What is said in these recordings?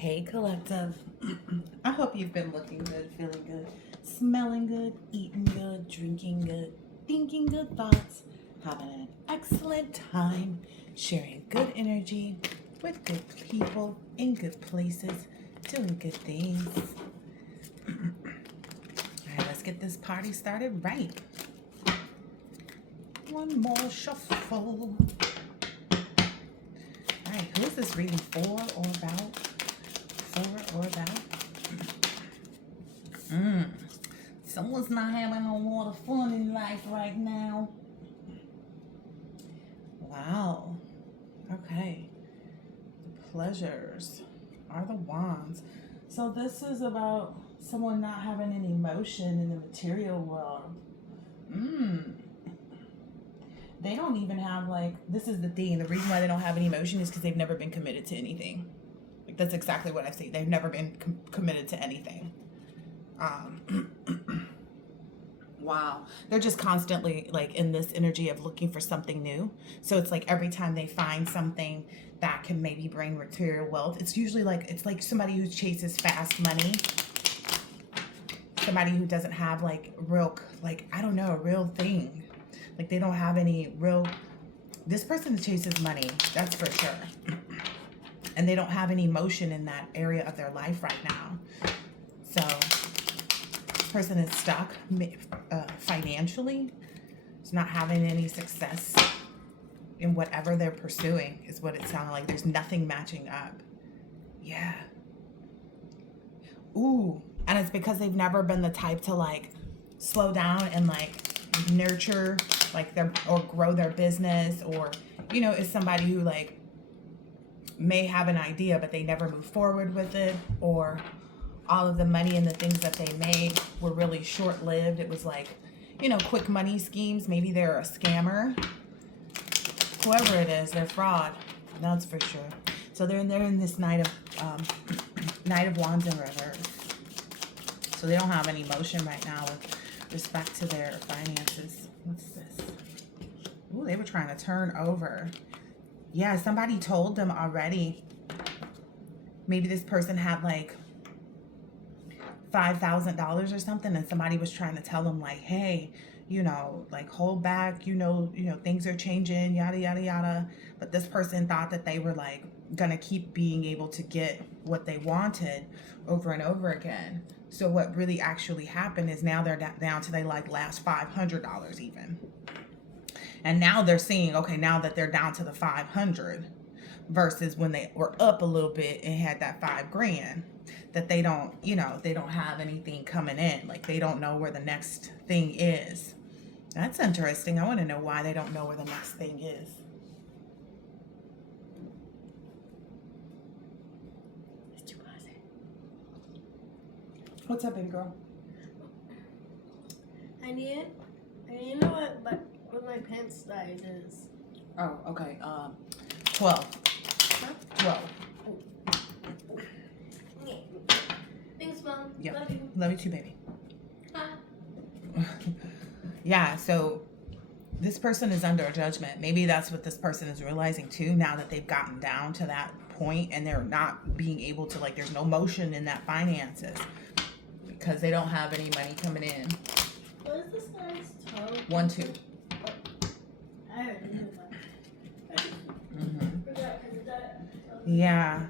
Hey, collective. I hope you've been looking good, feeling good, smelling good, eating good, drinking good, thinking good thoughts, having an excellent time, sharing good energy with good people in good places, doing good things. All right, let's get this party started right. One more shuffle. All right, who is this reading for or about? For or about? Someone's not having a lot of fun in life right now. Wow. Okay. The pleasures are the wands. So this is about someone not having any emotion in the material world. They don't even have this is the thing. The reason why they don't have any emotion is because they've never been committed to anything. Like that's exactly what I see. They've never been committed to anything. Wow. They're just constantly in this energy of looking for something new. So it's like every time they find something that can maybe bring material wealth, it's usually it's like somebody who chases fast money. Somebody who doesn't have real, I don't know, a real thing. Like they don't have any real, this person chases money, that's for sure. And they don't have any emotion in that area of their life right now. So person is stuck financially. It's not having any success in whatever they're pursuing is what it sounded like. There's nothing matching up. Yeah. Ooh. And it's because they've never been the type to slow down and nurture their or grow their business, or is somebody who may have an idea but they never move forward with it, or all of the money and the things that they made were really short-lived. It was quick money schemes. Maybe they're a scammer. Whoever it is, they're fraud. That's for sure. So they're in this Knight of Wands in reverse. So they don't have any emotion right now with respect to their finances. What's this? Ooh, they were trying to turn over. Yeah, somebody told them already. Maybe this person had $5,000 or something, and somebody was trying to tell them hey, hold back, things are changing, yada yada yada. But this person thought that they were gonna keep being able to get what they wanted over and over again. So what really actually happened is now they're down to last $500 even. And now they're seeing, okay, now that they're down to the 500 versus when they were up a little bit and had that $5,000, that they don't, they don't have anything coming in. They don't know where the next thing is. That's interesting. I want to know why they don't know where the next thing is. What's up, baby girl? I need to know what my pants size is. Oh, okay. 12. Huh? 12. Yeah. Thanks, Mom. Yep. Love you. Love you too, baby. Huh? Yeah, so this person is under judgment. Maybe that's what this person is realizing too, now that they've gotten down to that point and they're not being able to, there's no motion in that finances because they don't have any money coming in. What is this guy's toe? 1, 2. I already knew that. Yeah.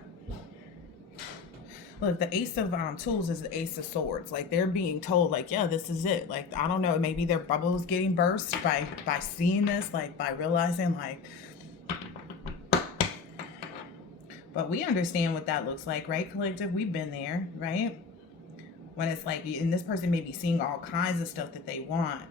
Look, the Ace of Tools is the Ace of Swords. They're being told, yeah, this is it. I don't know, maybe their bubble is getting burst by seeing this, by realizing, but we understand what that looks like, right, collective? We've been there, right? When it's and this person may be seeing all kinds of stuff that they want.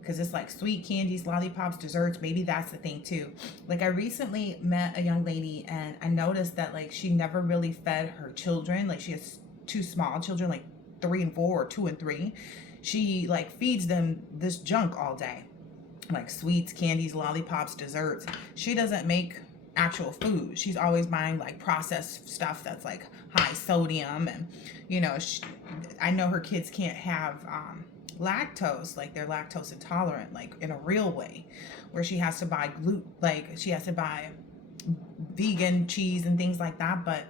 Because it's sweet candies, lollipops, desserts. Maybe that's the thing too. I recently met a young lady and I noticed that she never really fed her children. She has 2 small children, 3 and 4 or 2 and 3. She feeds them this junk all day. Sweets, candies, lollipops, desserts. She doesn't make actual food. She's always buying processed stuff that's high sodium, and I know her kids can't have lactose, they're lactose intolerant, in a real way, where she has to buy she has to buy vegan cheese and things like that. But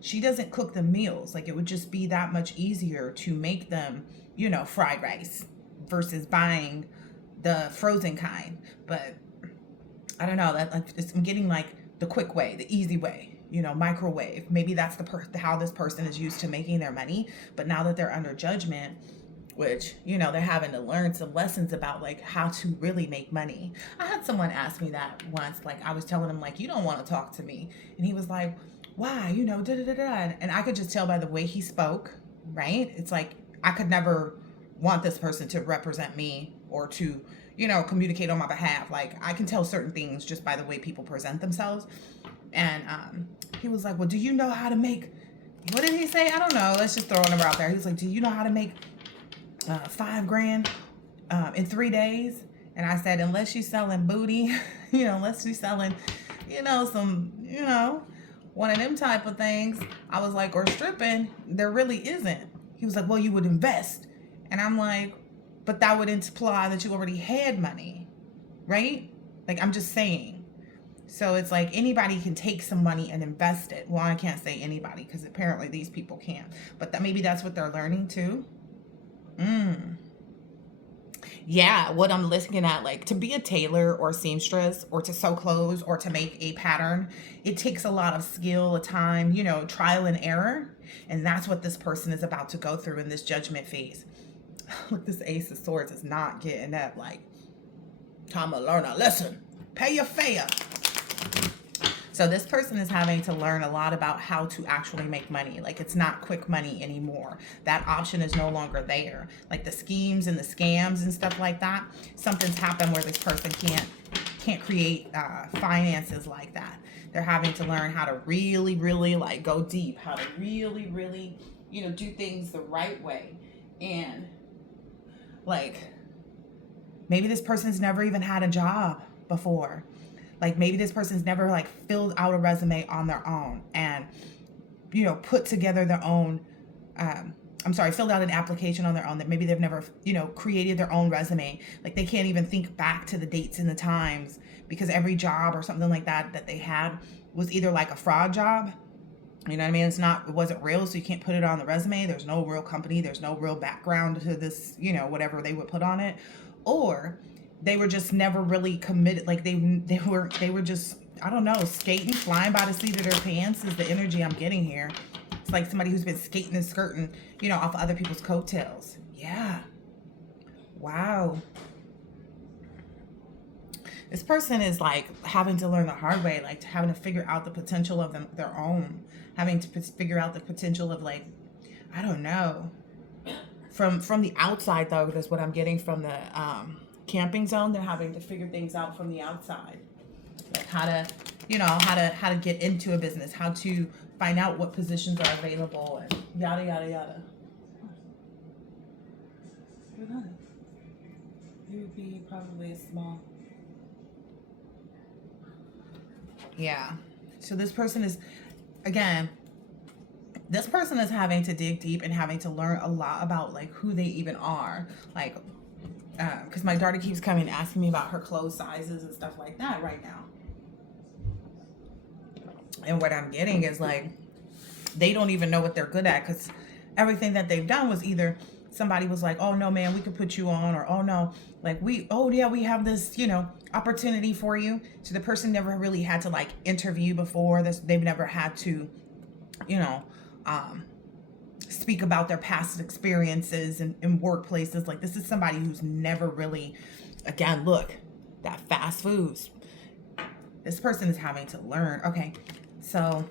she doesn't cook the meals. Like, it would just be that much easier to make them, fried rice versus buying the frozen kind. But I don't know, that like I'm getting like the quick way, the easy way, microwave. Maybe that's how this person is used to making their money. But now that they're under judgment, which, they're having to learn some lessons about like how to really make money. I had someone ask me that once, like I was telling him like, you don't want to talk to me. And he was like, why, da da da da. And I could just tell by the way he spoke, right? It's like, I could never want this person to represent me or to, communicate on my behalf. Like, I can tell certain things just by the way people present themselves. And he was like, well, do you know how to make, what did he say? I don't know. Let's just throw a number out there. He was like, do you know how to make $5,000 in 3 days? And I said, unless you're selling booty, unless you're selling, some, one of them type of things. I was like, or stripping, there really isn't. He was like, well, you would invest. And I'm like, but that would imply that you already had money, right? Like, I'm just saying. So it's like anybody can take some money and invest it. Well, I can't say anybody because apparently these people can't. But maybe that's what they're learning too. Yeah, what I'm looking at, like to be a tailor or seamstress or to sew clothes or to make a pattern, it takes a lot of skill, a time, trial and error. And that's what this person is about to go through in this judgment phase. Look, this Ace of Swords is not getting that, like, time to learn a lesson. Pay your fare. So this person is having to learn a lot about how to actually make money. Like, it's not quick money anymore. That option is no longer there. Like the schemes and the scams and stuff like that. Something's happened where this person can't create finances like that. They're having to learn how to really, really like go deep. How to really, really, do things the right way. And like, maybe this person's never even had a job before. Like, maybe this person's never like filled out a resume on their own and, put together their own, filled out an application on their own. That maybe they've never, created their own resume. Like, they can't even think back to the dates and the times because every job or something like that they had was either like a fraud job. You know what I mean? It wasn't real, so you can't put it on the resume. There's no real company. There's no real background to this, whatever they would put on it. Or they were just never really committed. Like they were just, I don't know, skating, flying by the seat of their pants is the energy I'm getting here. It's like somebody who's been skating and skirting, off of other people's coattails. Yeah. Wow. This person is like having to learn the hard way, like having to figure out the potential of their own, having to figure out the potential of like, I don't know. From the outside though, that's what I'm getting from the camping zone. They're having to figure things out from the outside, like how to get into a business, how to find out what positions are available, and yada yada yada. You would be probably a small. Yeah. So this person is having to dig deep and having to learn a lot about like who they even are. Like, because my daughter keeps coming asking me about her clothes sizes and stuff like that right now. And what I'm getting is like, they don't even know what they're good at because everything that they've done was either somebody was like, oh no, man, we could put you on, or oh no, like we have this, opportunity for you. So the person never really had to like interview before this. They've never had to, speak about their past experiences in workplaces. Like, this is somebody who's never really, again, look, that fast foods. This person is having to learn. Okay, so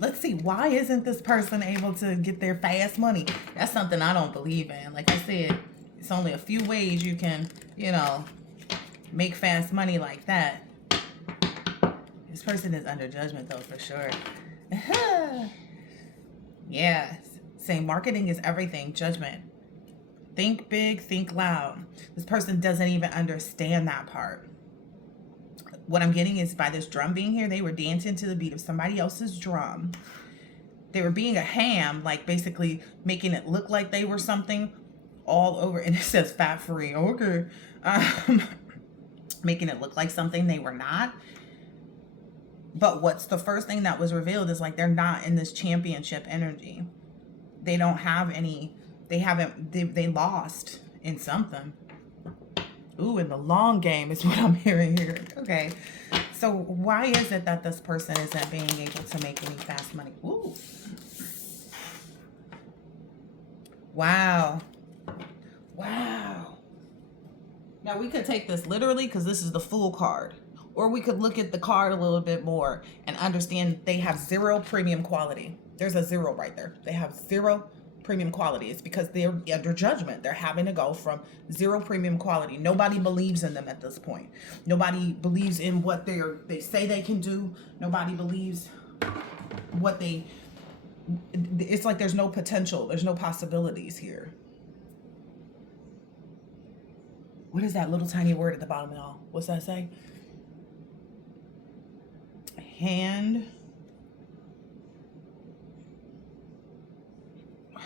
let's see, why isn't this person able to get their fast money? That's something I don't believe in. Like I said, it's only a few ways you can, make fast money like that. This person is under judgment though, for sure. Yeah, saying marketing is everything. Judgment. Think big, think loud. This person doesn't even understand that part. What I'm getting is by this drum being here, they were dancing to the beat of somebody else's drum. They were being a ham, like basically making it look like they were something all over. And it says fat free. Okay. Making it look like something they were not. But what's the first thing that was revealed is like they're not in this championship energy. They don't have any, they lost in something. Ooh, in the long game is what I'm hearing here. Okay. So why is it that this person isn't being able to make any fast money? Ooh. Wow. Wow. Now we could take this literally because this is the Fool card. Or we could look at the card a little bit more and understand they have 0 premium quality. There's a 0 right there. They have 0 premium quality. It's because they're under judgment. They're having to go from 0 premium quality. Nobody believes in them at this point. Nobody believes in what they say they can do. Nobody believes what it's like there's no potential. There's no possibilities here. What is that little tiny word at the bottom of it all? What's that say?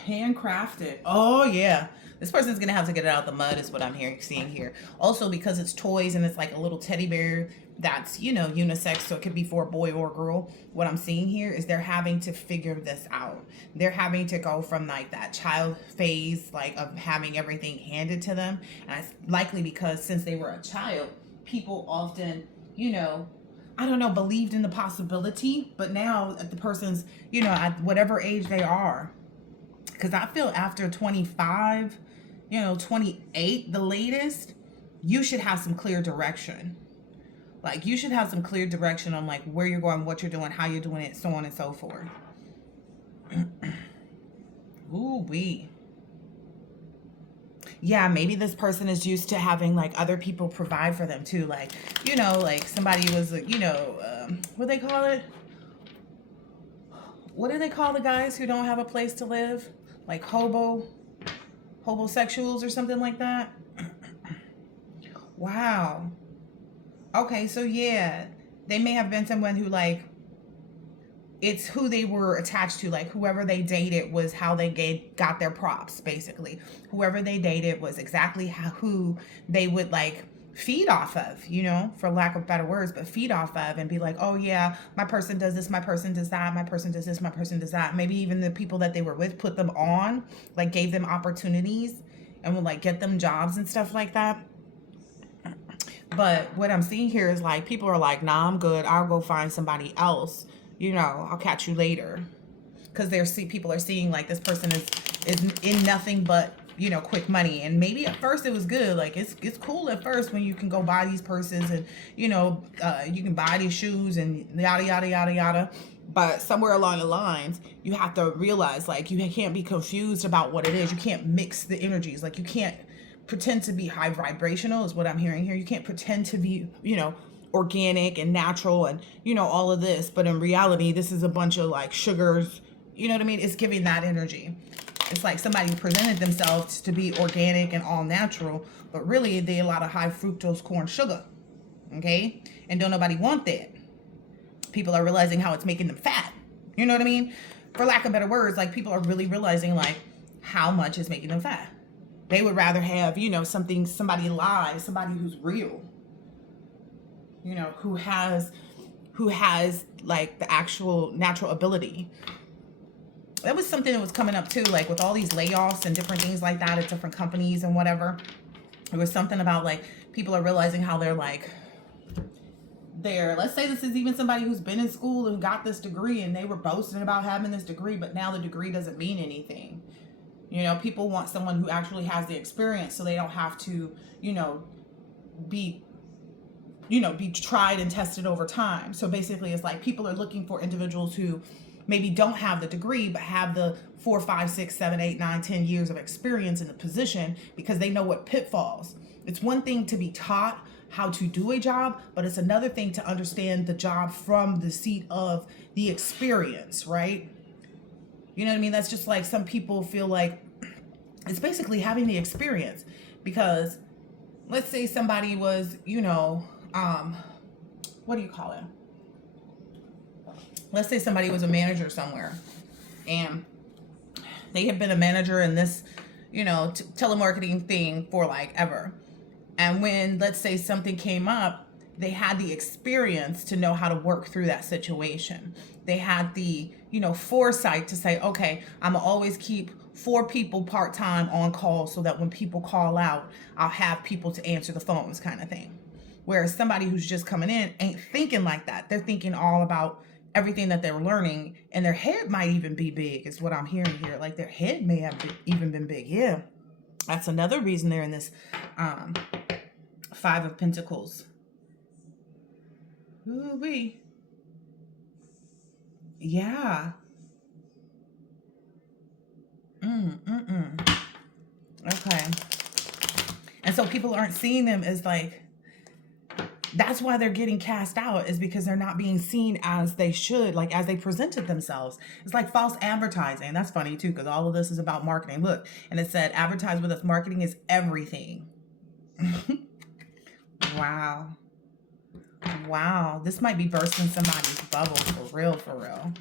Handcrafted. Oh yeah, this person's gonna have to get it out of the mud is what I'm seeing here. Also because it's toys and it's like a little teddy bear that's, you know, unisex, so it could be for a boy or a girl. What I'm seeing here is they're having to figure this out. They're having to go from like that child phase, like of having everything handed to them, and it's likely because since they were a child, people often, you know, I don't know, believed in the possibility, but now at the person's, you know, at whatever age they are, because I feel after 25, you know, 28, the latest, you should have some clear direction. Like you should have some clear direction on like where you're going, what you're doing, how you're doing it, so on and so forth. Ooh wee. Yeah, maybe this person is used to having like other people provide for them too. Like, you know, like somebody was, you know, what do they call it? What do they call the guys who don't have a place to live? Like hobosexuals or something like that? Wow. Okay, so yeah, they may have been someone who like, it's who they were attached to. Like whoever they dated was how they got their props, basically. Whoever they dated was exactly who they would like feed off of, you know, for lack of better words, but feed off of and be like, oh yeah, my person does this, my person does that, my person does this, my person does that. Maybe even the people that they were with put them on, like gave them opportunities and would like get them jobs and stuff like that. But what I'm seeing here is like people are like, nah, I'm good. I'll go find somebody else. You know, I'll catch you later. Because people are seeing like this person is in nothing but, you know, quick money. And maybe at first it was good. Like it's cool at first when you can go buy these purses and, you know, you can buy these shoes and yada, yada, yada, yada. But somewhere along the lines, you have to realize like you can't be confused about what it is. You can't mix the energies. Like you can't pretend to be high vibrational is what I'm hearing here. You can't pretend to be, you know, organic and natural and, you know, all of this. But in reality, this is a bunch of like sugars. You know what I mean? It's giving that energy. It's like somebody presented themselves to be organic and all natural, but really they a lot of high fructose corn sugar. Okay? And don't nobody want that. People are realizing how it's making them fat. You know what I mean? For lack of better words, like people are really realizing like how much is making them fat. They would rather have, you know, somebody live, somebody who's real, you know, who has like the actual natural ability. That was something that was coming up too, like with all these layoffs and different things like that at different companies and whatever. It was something about like people are realizing how they're like, let's say this is even somebody who's been in school and got this degree and they were boasting about having this degree, but now the degree doesn't mean anything. You know, people want someone who actually has the experience so they don't have to, you know, be tried and tested over time. So basically it's like people are looking for individuals who maybe don't have the degree, but have the 4, 5, 6, 7, 8, 9, 10 years of experience in the position because they know what pitfalls. It's one thing to be taught how to do a job, but it's another thing to understand the job from the seat of the experience, right? You know what I mean? That's just like some people feel like it's basically having the experience because let's say somebody was, you know, what do you call it? Let's say somebody was a manager somewhere and they have been a manager in this, you know, telemarketing thing for like ever. And when, let's say something came up they had the experience to know how to work through that situation. They had the, foresight to say, okay, I'm gonna always keep 4 people part-time on call so that when people call out, I'll have people to answer the phones, kind of thing. Whereas somebody who's just coming in ain't thinking like that. They're thinking all about everything that they're learning, and their head might even be big, is what I'm hearing here. Like their head may have even been big. Yeah, that's another reason they're in this 5 of Pentacles. Ooh-wee. Yeah. Okay. And so people aren't seeing them as like, that's why they're getting cast out, is because they're not being seen as they should, like as they presented themselves. It's like false advertising. That's funny too, because all of this is about marketing. Look, and it said, advertise with us. Marketing is everything. Wow. Wow. This might be bursting somebody's bubble for real, for real.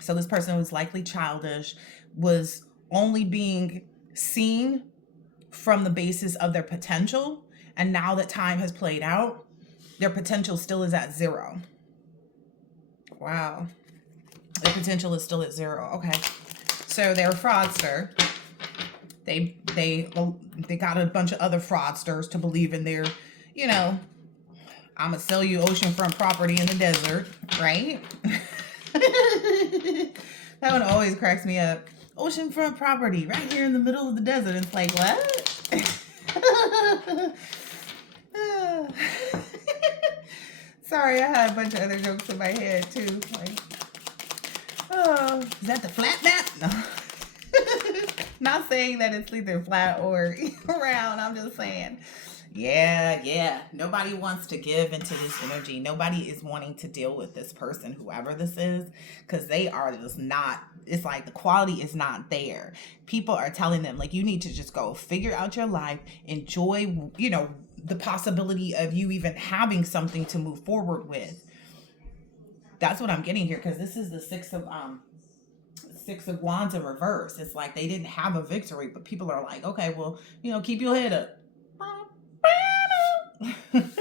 So this person was likely childish, was only being seen from the basis of their potential. And now that time has played out, their potential still is at 0. Wow. Their potential is still at 0. Okay. So they're a fraudster. They got a bunch of other fraudsters to believe in their, I'm going to sell you oceanfront property in the desert, right? That one always cracks me up. Oceanfront property right here in the middle of the desert. It's like, what? Sorry, I had a bunch of other jokes in my head too. Like, oh, is that the flat map? No. Not saying that it's either flat or round. I'm just saying, yeah. Nobody wants to give into this energy. Nobody is wanting to deal with this person, whoever this is, because they are just not, it's like the quality is not there. People are telling them, like, you need to just go figure out your life, enjoy, the possibility of you even having something to move forward with. That's what I'm getting here, because this is the Six of Wands in reverse. It's like they didn't have a victory, but people are like, okay, well, keep your head up. I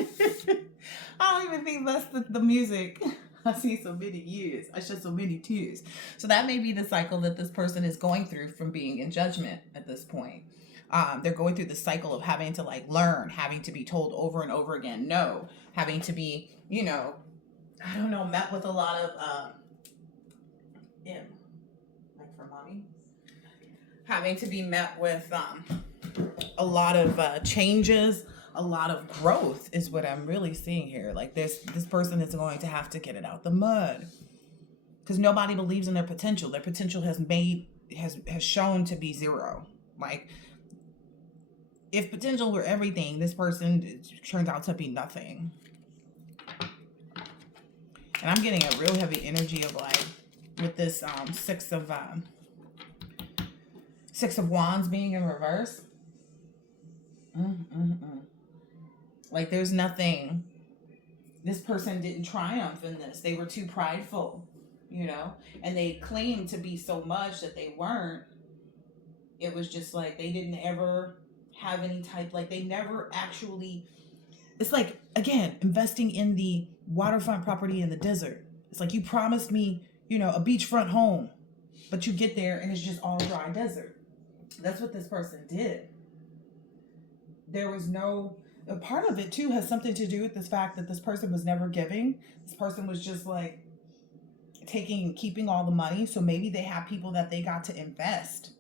don't even think that's the music. I see so many years. I shed so many tears. So that may be the cycle that this person is going through from being in judgment at this point. They're going through the cycle of having to learn, having to be told over and over again no, having to be, met with a lot of like for mommy, having to be met with a lot of changes, a lot of growth is what I'm really seeing here. Like this person is going to have to get it out the mud, because nobody believes in their potential. Their potential has shown to be 0. Like, if potential were everything, this person turns out to be nothing. And I'm getting a real heavy energy of with this Six of Wands being in reverse. Like there's nothing. This person didn't triumph in this. They were too prideful, and they claimed to be so much that they weren't. It was just like they didn't ever have any type, they never actually, it's like, again, investing in the waterfront property in the desert. It's like, you promised me, a beachfront home, but you get there and it's just all dry desert. That's what this person did. There was a part of it too has something to do with this fact that this person was never giving. This person was just taking and keeping all the money. So maybe they have people that they got to invest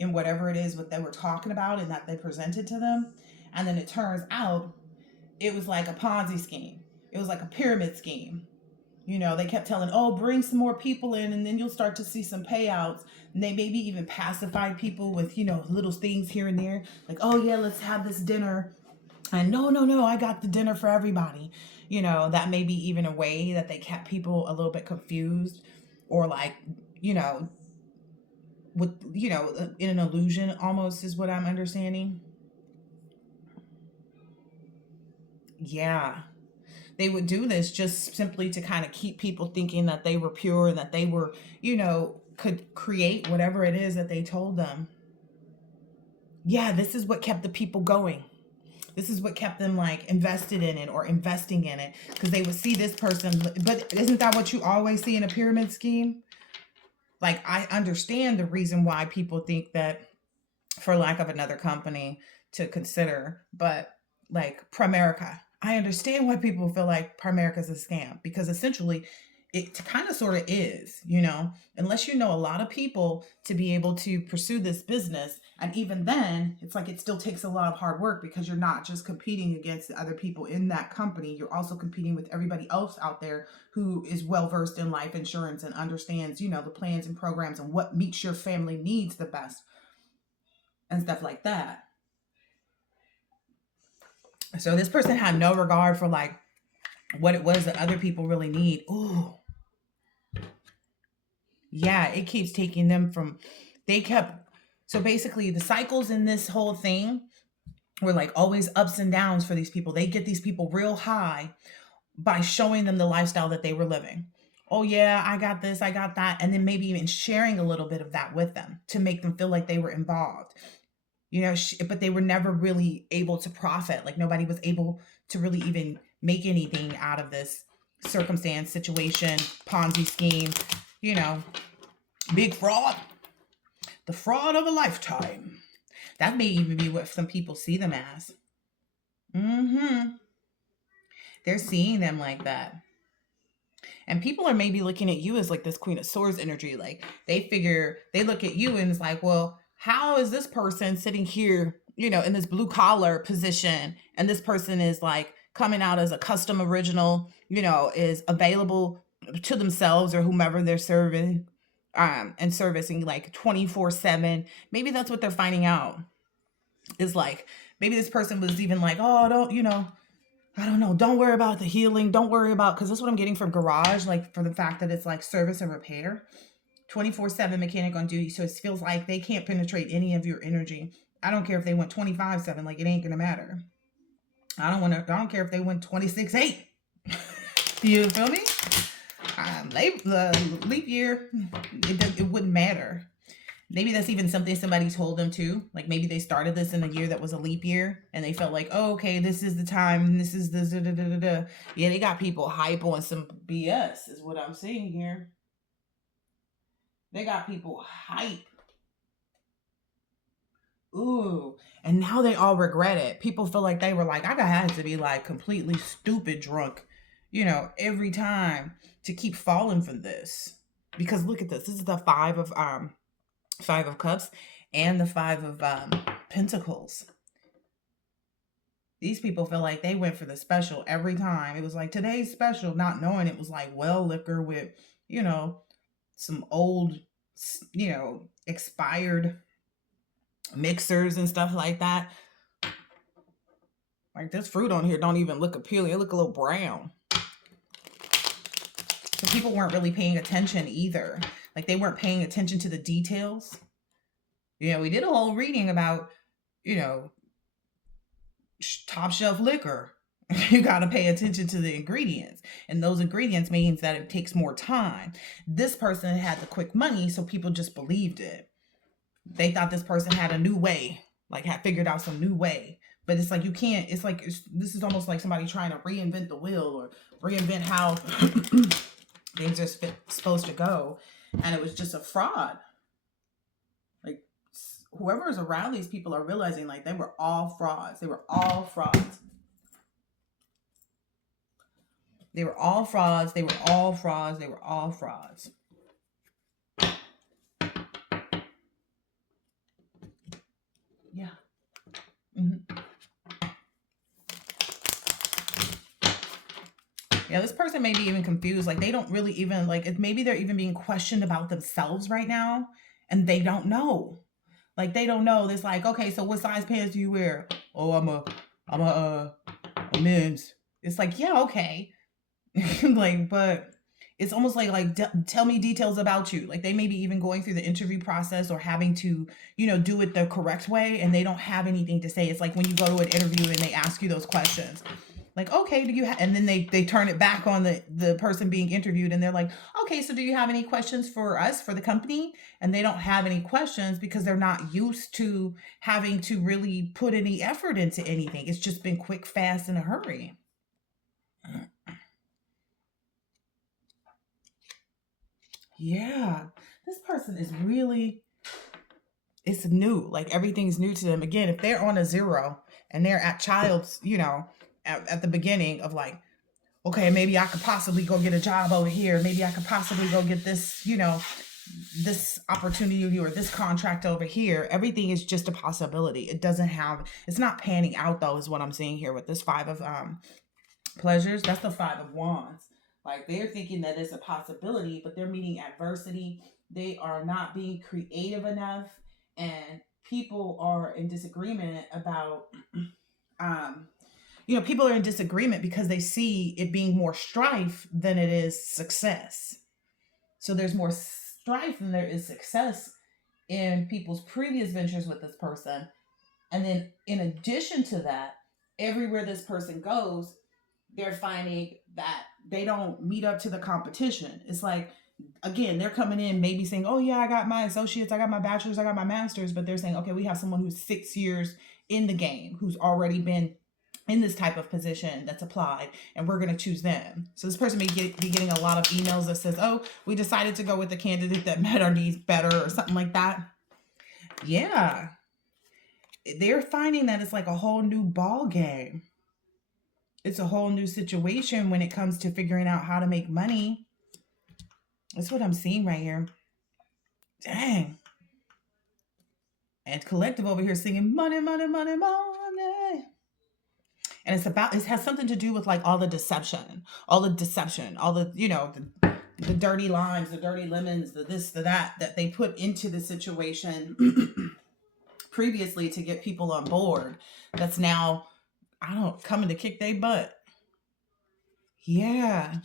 in whatever it is what they were talking about and that they presented to them. And then it turns out it was like a Ponzi scheme. It was like a pyramid scheme. They kept telling, oh, bring some more people in and then you'll start to see some payouts. And they maybe even pacified people with, little things here and there. Like, oh yeah, let's have this dinner. And no, I got the dinner for everybody. That may be even a way that they kept people a little bit confused, or with, in an illusion almost, is what I'm understanding. Yeah. They would do this just simply to kind of keep people thinking that they were pure and that they were, could create whatever it is that they told them. Yeah, this is what kept the people going. This is what kept them like invested in it or investing in it, because they would see this person. But isn't that what you always see in a pyramid scheme? Like, I understand the reason why people think that, for lack of another company to consider, but like Primerica, I understand why people feel like Primerica is a scam, because essentially it kind of sort of is, unless you know a lot of people to be able to pursue this business. And even then, it's like it still takes a lot of hard work, because you're not just competing against the other people in that company. You're also competing with everybody else out there who is well versed in life insurance and understands, the plans and programs and what meets your family needs the best and stuff like that. So this person had no regard for like what it was that other people really need. Ooh. Yeah, it keeps taking them from, so basically the cycles in this whole thing were like always ups and downs for these people. They get these people real high by showing them the lifestyle that they were living. Oh yeah, I got this, I got that. And then maybe even sharing a little bit of that with them to make them feel like they were involved. But they were never really able to profit. Like nobody was able to really even make anything out of this circumstance, situation, Ponzi scheme, big fraud, the fraud of a lifetime. That may even be what some people see them as. They're seeing them like that. And people are maybe looking at you as like this Queen of Swords energy. Like they look at you and it's like, well, how is this person sitting here, in this blue collar position, and this person is like coming out as a custom original, is available to themselves or whomever they're serving, and servicing like 24/7. Maybe that's what they're finding out. Is like, maybe this person was even like, oh, I don't know. Don't worry about the healing. Don't worry about, because that's what I'm getting from Garage, like for the fact that it's like service and repair. 24/7 mechanic on duty. So it feels like they can't penetrate any of your energy. I don't care if they went 25/7, like it ain't gonna matter. I don't care if they went 26/8. You feel me? The leap year, it wouldn't matter. Maybe that's even something somebody told them too. Like maybe they started this in a year that was a leap year and they felt like, oh, okay, this is the time. This is the da-da-da-da-da. Yeah, they got people hype on some BS is what I'm seeing here. They got people hype. Ooh. And now they all regret it. People feel like they were like, I had to be like completely stupid drunk, every time to keep falling for this. Because look at this. This is the Five of Cups and the Five of Pentacles. These people feel like they went for the special every time. It was like, today's special, not knowing it was like well liquor with, some old, expired mixers and stuff like that. Like this fruit on here don't even look appealing. It look a little brown. So people weren't really paying attention either. Like they weren't paying attention to the details. We did a whole reading about, top shelf liquor. You got to pay attention to the ingredients, and those ingredients means that it takes more time. This person had the quick money, so people just believed it. They thought this person had a new way, like had figured out some new way. But it's like, you can't, this is almost like somebody trying to reinvent the wheel or reinvent how things are supposed to go. And it was just a fraud. Like whoever is around these people are realizing like they were all frauds. They were all frauds. They were all frauds. They were all frauds. They were all frauds. Yeah. Yeah, this person may be even confused. Like they don't really even maybe they're even being questioned about themselves right now, and they don't know. Like they don't know. It's like, okay, so what size pants do you wear? Oh, I'm a men's. It's like, yeah, okay. Like, but it's almost like tell me details about you. Like they may be even going through the interview process or having to, do it the correct way, and they don't have anything to say. It's like when you go to an interview and they ask you those questions. Like, okay, do you have, and then they turn it back on the person being interviewed, and they're like, okay, so do you have any questions for us, for the company? And they don't have any questions because they're not used to having to really put any effort into anything. It's just been quick, fast, in a hurry. Yeah, this person is really, it's new. Like everything's new to them. Again, if they're on a 0 and they're at child's, at the beginning of like, okay, maybe I could possibly go get a job over here. Maybe I could possibly go get this, this opportunity or this contract over here. Everything is just a possibility. It's not panning out though, is what I'm seeing here with this 5 of pleasures. That's the 5 of wands. Like they're thinking that it's a possibility, but they're meeting adversity. They are not being creative enough, and people are in disagreement about people are in disagreement because they see it being more strife than it is success. So there's more strife than there is success in people's previous ventures with this person. And then in addition to that, everywhere this person goes, they're finding that they don't meet up to the competition. It's like, again, they're coming in maybe saying, oh yeah, I got my associates, I got my bachelor's, I got my master's, but they're saying, okay, we have someone who's 6 years in the game, who's already been in this type of position that's applied, and we're going to choose them. So this person may be getting a lot of emails that says, oh, we decided to go with the candidate that met our needs better, or something like that. Yeah. They're finding that it's like a whole new ball game. It's a whole new situation when it comes to figuring out how to make money. That's what I'm seeing right here. Dang. And Collective over here singing money, money, money, money. And it has something to do with like all the deception, all the the dirty limes, the dirty lemons, the this, the that they put into the situation previously to get people on board. That's now, coming to kick their butt. Yeah.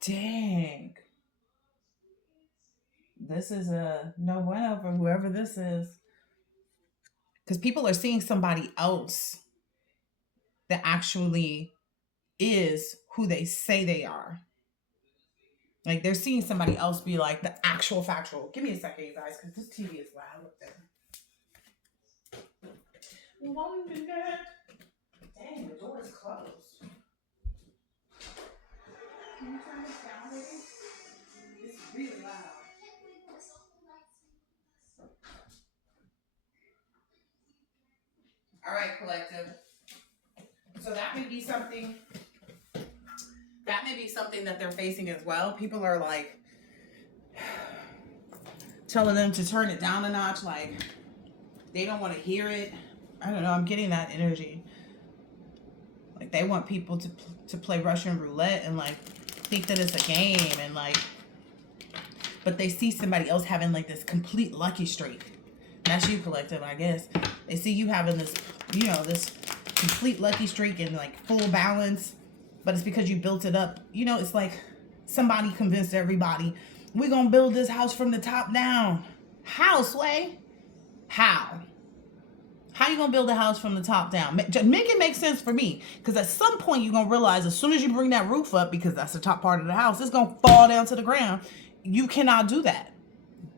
Dang. This is a no bueno for whoever this is. Because people are seeing somebody else that actually is who they say they are. Like they're seeing somebody else be like the actual factual. Give me a second, you guys, because this TV is loud up there. One minute. Dang, the door is closed. Can you turn this down, baby? It's really loud. All right, Collective. So that may be something that they're facing as well. People are like telling them to turn it down a notch, like they don't want to hear it. I don't know, I'm getting that energy. Like they want people to play Russian roulette and like think that it's a game, and like, but they see somebody else having like this complete lucky streak. That's you, Collective, I guess. They see you having this, this complete lucky streak and like full balance, but it's because you built it up. It's like somebody convinced everybody, we're going to build this house from the top down. How, Sway? How? How you going to build a house from the top down? Make it make sense for me. Because at some point you're going to realize as soon as you bring that roof up, because that's the top part of the house, it's going to fall down to the ground. You cannot do that.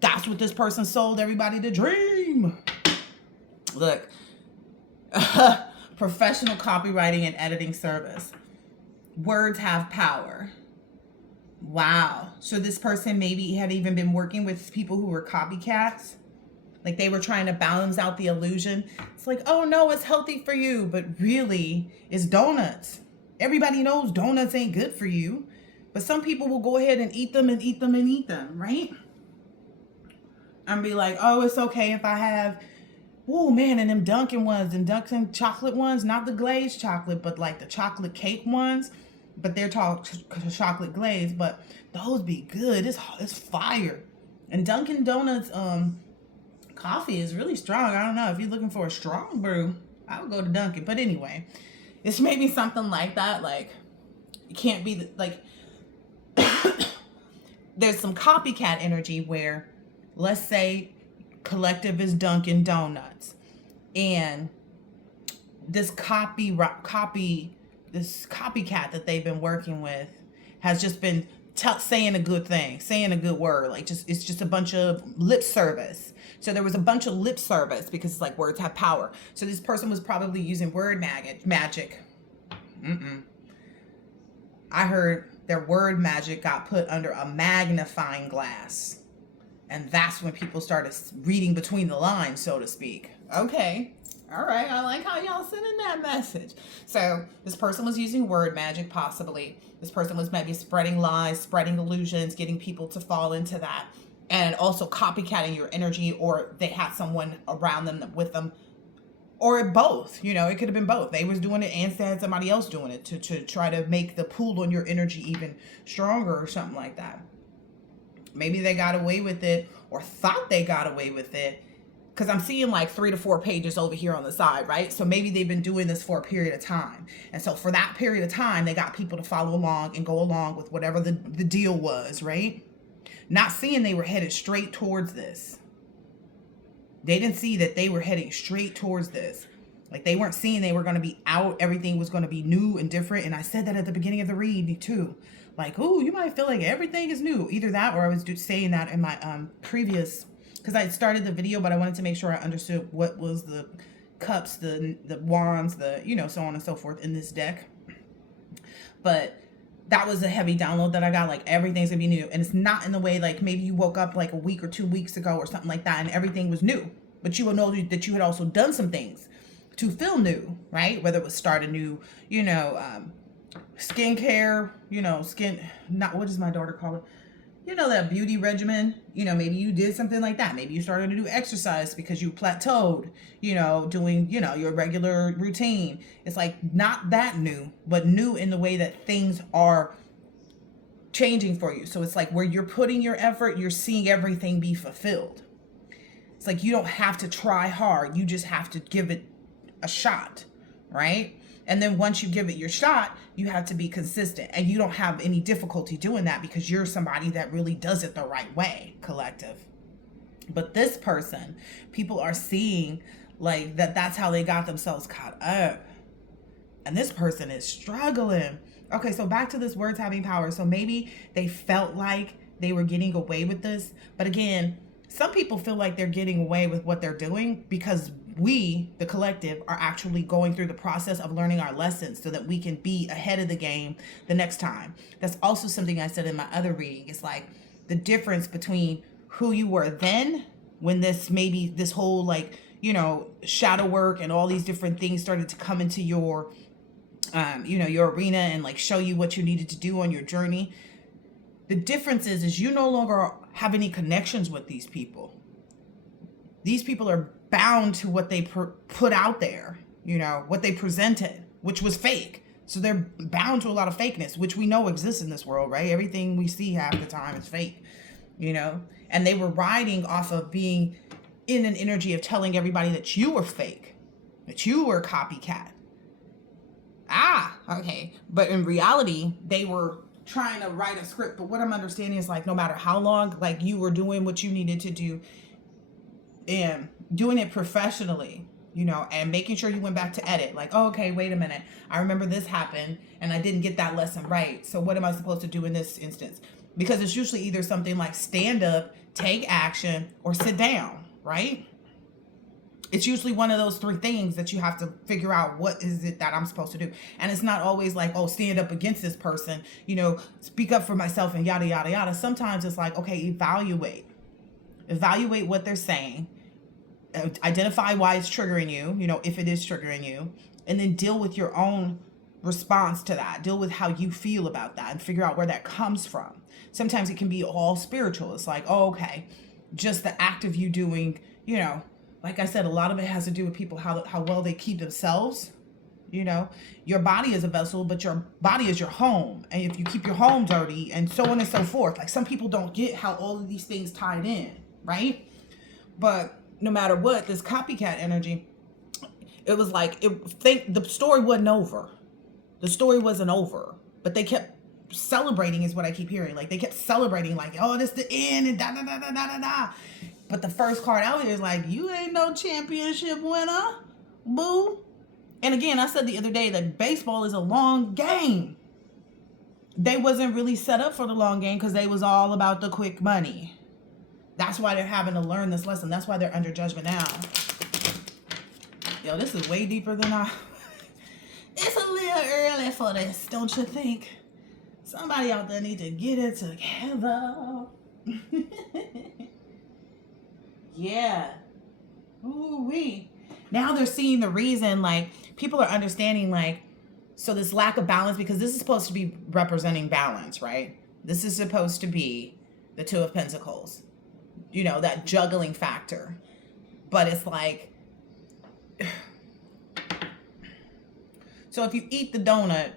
That's what this person sold everybody to dream. Look, professional copywriting and editing service. Words have power. Wow. So this person maybe had even been working with people who were copycats. Like they were trying to balance out the illusion. It's like, oh no, it's healthy for you. But really, it's donuts. Everybody knows donuts ain't good for you. But some people will go ahead and eat them and eat them and eat them, right? And be like, oh, it's okay if I have, oh man, and them Dunkin' chocolate ones, not the glazed chocolate, but like the chocolate cake ones. But they're chocolate glazed, but those be good. It's fire. And Dunkin' Donuts coffee is really strong. I don't know, if you're looking for a strong brew, I would go to Dunkin'. But anyway, it's maybe something like that. Like it can't be like there's some copycat energy where, let's say Collective is Dunkin' Donuts, and this this copycat that they've been working with has just been saying a good thing, saying a good word. Like, just it's just a bunch of lip service. So there was a bunch of lip service because it's like words have power. So this person was probably using word magic. I heard their word magic got put under a magnifying glass. And that's when people started reading between the lines, so to speak. Okay. All right. I like how y'all sending that message. So this person was using word magic, possibly. This person was maybe spreading lies, spreading illusions, getting people to fall into that. And also copycatting your energy, or they had someone around them with them, or both. You know, it could have been both. They was doing it and had somebody else doing it to try to make the pull on your energy even stronger or something like that. Maybe they got away with it or thought they got away with it, because I'm seeing like 3 to 4 pages over here on the side, right? So maybe they've been doing this for a period of time. And so for that period of time, they got people to follow along and go along with whatever the deal was, right? Not seeing they were headed straight towards this. They didn't see that they were heading straight towards this. Like, they weren't seeing they were going to be out. Everything was going to be new and different. And I said that at the beginning of the read too. Like, oh, you might feel like everything is new. Either that, or I was saying that in my previous, because I started the video, but I wanted to make sure I understood what was the cups, the wands, the, you know, so on and so forth in this deck. But that was a heavy download that I got. Like, everything's gonna be new. And it's not in the way like maybe you woke up like a week or 2 weeks ago or something like that and everything was new. But you will know that you had also done some things to feel new, right? Whether it was start a new, you know, skincare, you know, what does my daughter call it? You know, that beauty regimen. You know, maybe you did something like that. Maybe you started to do exercise because you plateaued, you know, doing, you know, your regular routine. It's like not that new, but new in the way that things are changing for you. So it's like where you're putting your effort, you're seeing everything be fulfilled. It's like you don't have to try hard. You just have to give it a shot, right? And then once you give it your shot, you have to be consistent. And you don't have any difficulty doing that because you're somebody that really does it the right way, collective. But this person, people are seeing like that's how they got themselves caught up. And this person is struggling. Okay, so back to this words having power. So maybe they felt like they were getting away with this. But again, some people feel like they're getting away with what they're doing because we, the collective, are actually going through the process of learning our lessons so that we can be ahead of the game the next time. That's also something I said in my other reading. It's like the difference between who you were then, when this whole like, you know, shadow work and all these different things started to come into your, you know, your arena and like show you what you needed to do on your journey. The difference is you no longer have any connections with these people. These people are bound to what they put out there, you know, what they presented, which was fake. So they're bound to a lot of fakeness, which we know exists in this world, right? Everything we see half the time is fake, you know? And they were riding off of being in an energy of telling everybody that you were fake, that you were a copycat. Okay. But in reality, they were trying to write a script. But what I'm understanding is like, no matter how long, like you were doing what you needed to do and doing it professionally, you know, and making sure you went back to edit. Like, oh, okay, wait a minute. I remember this happened and I didn't get that lesson right. So what am I supposed to do in this instance? Because it's usually either something like stand up, take action, or sit down, right? It's usually one of those 3 things that you have to figure out, what is it that I'm supposed to do? And it's not always like, oh, stand up against this person, you know, speak up for myself and yada, yada, yada. Sometimes it's like, okay, evaluate what they're saying, identify why it's triggering you, you know, if it is triggering you, and then deal with your own response to that. Deal with how you feel about that and figure out where that comes from. Sometimes it can be all spiritual. It's like, oh, okay, just the act of you doing, you know, like I said, a lot of it has to do with people, how well they keep themselves. You know, your body is a vessel, but your body is your home. And if you keep your home dirty and so on and so forth, like some people don't get how all of these things tied in, right? But no matter what, this copycat energy, it was like, the story wasn't over. The story wasn't over, but they kept celebrating is what I keep hearing. Like they kept celebrating like, oh, this the end and da da da da da da da. But the first card out here is like, you ain't no championship winner, boo. And again, I said the other day that baseball is a long game. They wasn't really set up for the long game because they was all about the quick money. That's why they're having to learn this lesson. That's why they're under judgment now. Yo, this is way deeper than I... It's a little early for this, don't you think? Somebody out there need to get it together. Yeah. Ooh-wee. Now they're seeing the reason, like, people are understanding, like, so this lack of balance, because this is supposed to be representing balance, right? This is supposed to be the Two of Pentacles. You know, that juggling factor. But it's like... So if you eat the donut,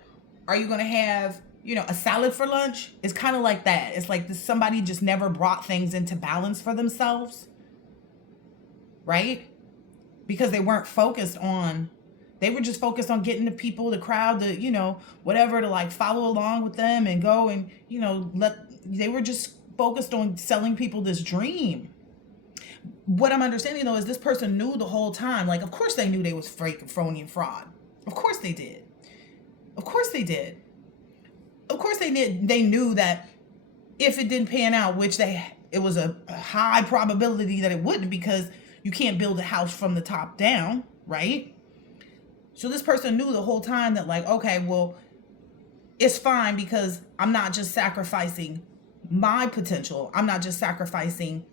are you going to have, you know, a salad for lunch? It's kind of like that. It's like somebody just never brought things into balance for themselves. Right? Because they weren't focused on, they were just focused on getting the people, the crowd, the, you know, whatever, to like follow along with them and go and, you know, they were just focused on selling people this dream. What I'm understanding though is this person knew the whole time. Like, of course they knew they was fake, phony, and fraud. Of course they did. Of course they did. Of course they did. They knew that if it didn't pan out, which it was a high probability that it wouldn't, because you can't build a house from the top down, right? So this person knew the whole time that, like, okay, well, it's fine because I'm not just sacrificing my potential. I'm not just sacrificing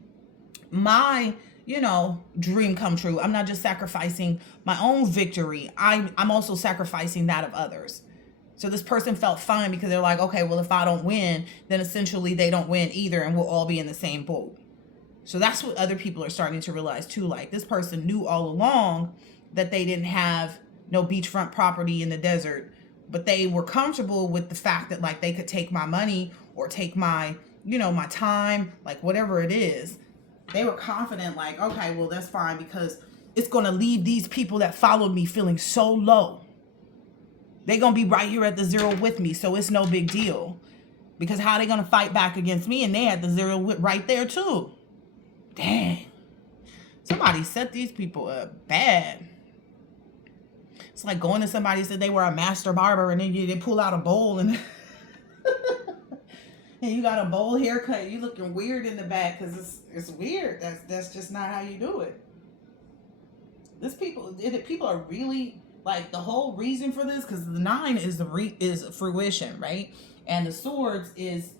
my, you know, dream come true. I'm not just sacrificing my own victory. I'm also sacrificing that of others. So this person felt fine because they're like, okay, well, if I don't win, then essentially they don't win either, and we'll all be in the same boat. So that's what other people are starting to realize too. Like, this person knew all along that they didn't have no beachfront property in the desert, but they were comfortable with the fact that, like, they could take my money or take my, you know, my time, like whatever it is. They were confident, like, okay, well, that's fine because it's going to leave these people that followed me feeling so low. They're going to be right here at the zero with me, so it's no big deal. Because how are they going to fight back against me? And they had the zero right there too. Dang. Somebody set these people up bad. It's like going to somebody said they were a master barber, and then they pull out a bowl and and you got a bowl haircut. You looking weird in the back because it's weird. That's just not how you do it. People are really, like, the whole reason for this, because the 9 is fruition, right? And the swords is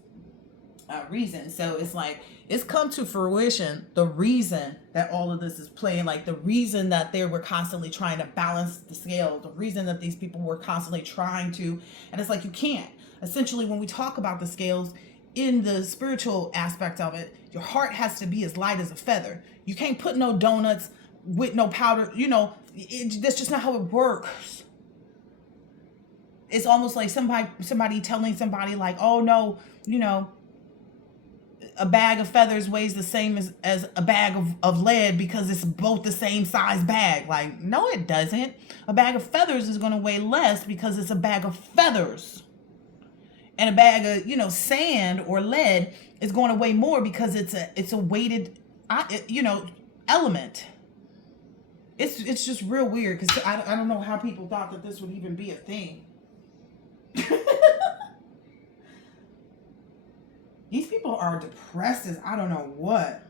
reason. So it's like, it's come to fruition, the reason that all of this is playing, like the reason that they were constantly trying to balance the scale, the reason that these people were constantly trying to, and it's like, you can't. Essentially, when we talk about the scales in the spiritual aspect of it, your heart has to be as light as a feather. You can't put no donuts with no powder, you know, that's just not how it works. It's almost like somebody telling somebody, like, oh no, you know, a bag of feathers weighs the same as a bag of lead because it's both the same size bag. Like, no, it doesn't. A bag of feathers is going to weigh less because it's a bag of feathers. And a bag of, you know, sand or lead is going to weigh more because it's a weighted, you know, element. It's just real weird because I don't know how people thought that this would even be a thing. These people are depressed as I don't know what.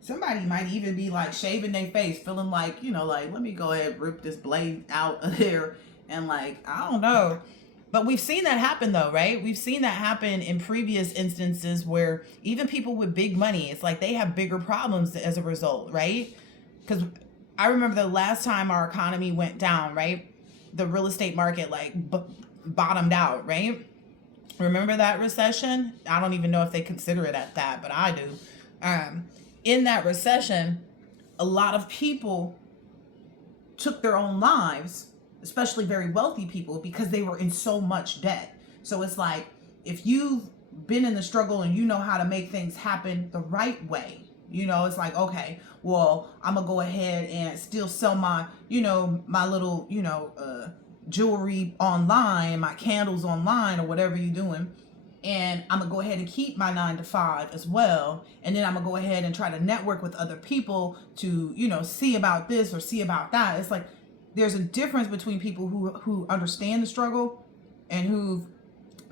Somebody might even be like shaving their face, feeling like, you know, like, let me go ahead and rip this blade out of there. And like, I don't know. But we've seen that happen though, right? We've seen that happen in previous instances where even people with big money, it's like they have bigger problems as a result, right? Because I remember the last time our economy went down, right? The real estate market like bottomed out, right? Remember that recession? I don't even know if they consider it at that, but I do. In that recession, a lot of people took their own lives, especially very wealthy people, because they were in so much debt. So it's like, if you've been in the struggle and you know how to make things happen the right way, you know, it's like, okay, well, I'm gonna go ahead and still sell my, you know, my little, you know, jewelry online, my candles online, or whatever you're doing, and I'm gonna go ahead and keep my 9 to 5 as well, and then I'm gonna go ahead and try to network with other people to, you know, see about this or see about that. It's like, there's a difference between people who understand the struggle and who've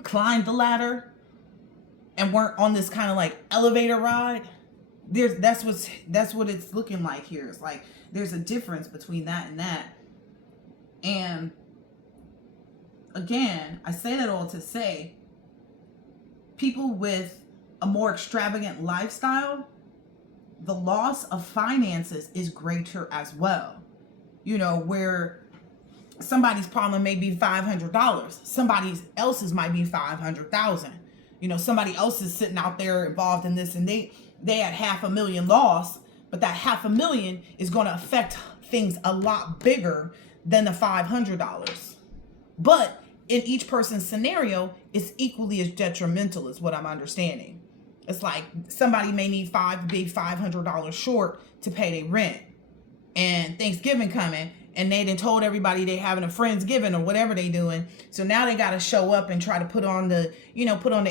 climbed the ladder and weren't on this kind of like elevator ride. That's what it's looking like here. It's like there's a difference between that and that. And again, I say that all to say, people with a more extravagant lifestyle, the loss of finances is greater as well. You know, where somebody's problem may be $500, somebody else's might be 500,000. You know, somebody else is sitting out there involved in this, and they had $500,000 loss, but that $500,000 is going to affect things a lot bigger than the $500. But in each person's scenario, it's equally as detrimental, is what I'm understanding. It's like somebody may need be $500 short to pay their rent, and Thanksgiving coming, and they done told everybody they having a Friendsgiving or whatever they doing. So now they got to show up and try to put on the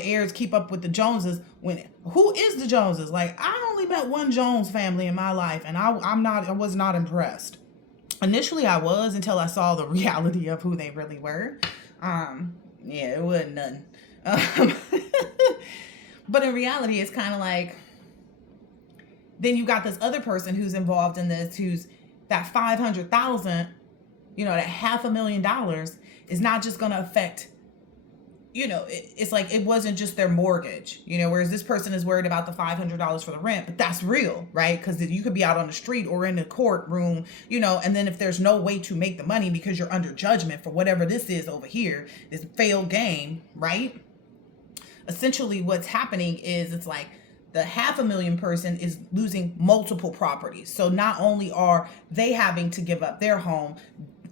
airs, keep up with the Joneses. When who is the Joneses? Like, I only met one Jones family in my life, and I was not impressed. Initially I was, until I saw the reality of who they really were. Yeah, it wasn't nothing. But in reality, it's kind of like, then you got this other person who's involved in this, who's that 500,000, you know, that $500,000 is not just going to affect, you know, it's like, it wasn't just their mortgage, you know, whereas this person is worried about the $500 for the rent, but that's real, right? Because you could be out on the street or in the courtroom, you know, and then if there's no way to make the money because you're under judgment for whatever this is over here, this failed game, right? Essentially what's happening is, it's like the $500,000 person is losing multiple properties. So not only are they having to give up their home,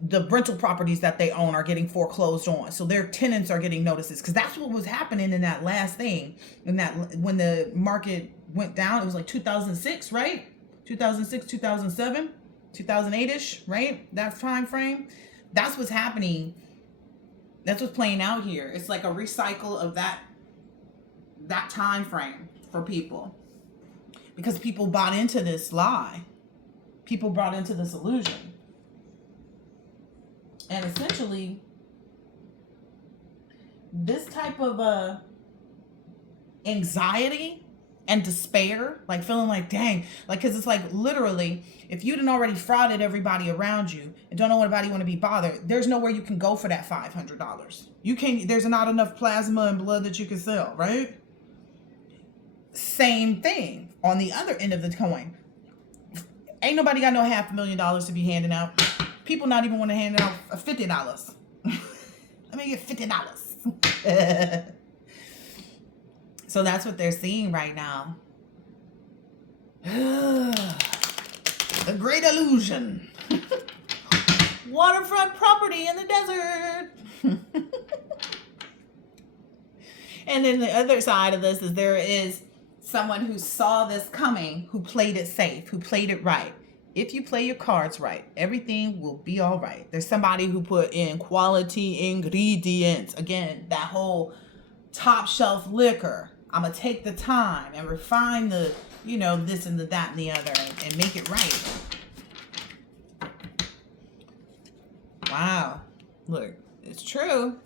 the rental properties that they own are getting foreclosed on. So their tenants are getting notices, because that's what was happening in that last thing. In that, when the market went down, it was like 2006, right? 2006, 2007, 2008-ish, right? That time frame. That's what's happening. That's what's playing out here. It's like a recycle of that time frame for people, because people bought into this lie. People bought into this illusion. And essentially, this type of anxiety and despair, like feeling like, dang, like, because it's like, literally, if you done already frauded everybody around you and don't know anybody want to be bothered, there's nowhere you can go for that $500. You can't, there's not enough plasma and blood that you can sell, right? Same thing on the other end of the coin. Ain't nobody got no $500,000 to be handing out. People not even want to hand out $50. Let me get $50. So that's what they're seeing right now. The great illusion. Waterfront property in the desert. And then the other side of this is, there is someone who saw this coming, who played it safe, who played it right. If you play your cards right, everything will be all right. There's somebody who put in quality ingredients. Again, that whole top shelf liquor. I'm going to take the time and refine the, you know, this and the that and the other, and make it right. Wow. Look, it's true.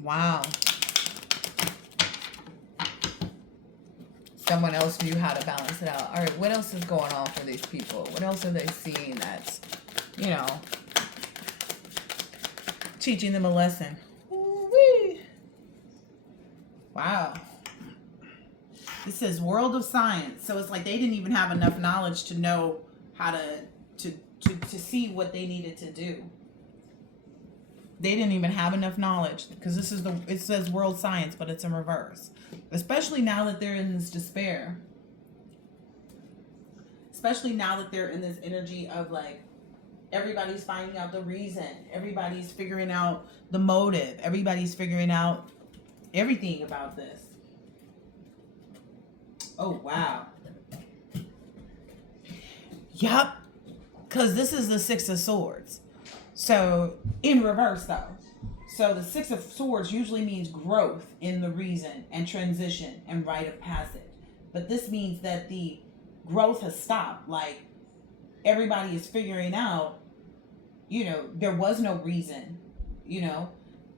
Wow. Someone else knew how to balance it out. All right, what else is going on for these people? What else are they seeing that's, you know, teaching them a lesson? Ooh-wee. Wow. This says world of science. So it's like they didn't even have enough knowledge to know how to see what they needed to do. They didn't even have enough knowledge, because this is it says world science, but it's in reverse. Especially now that they're in this despair. Especially now that they're in this energy of like, everybody's finding out the reason. Everybody's figuring out the motive. Everybody's figuring out everything about this. Oh, wow. Yup. Because this is the Six of Swords. So, in reverse though. So the Six of Swords usually means growth in the reason and transition and rite of passage. But this means that the growth has stopped. Like, everybody is figuring out, there was no reason,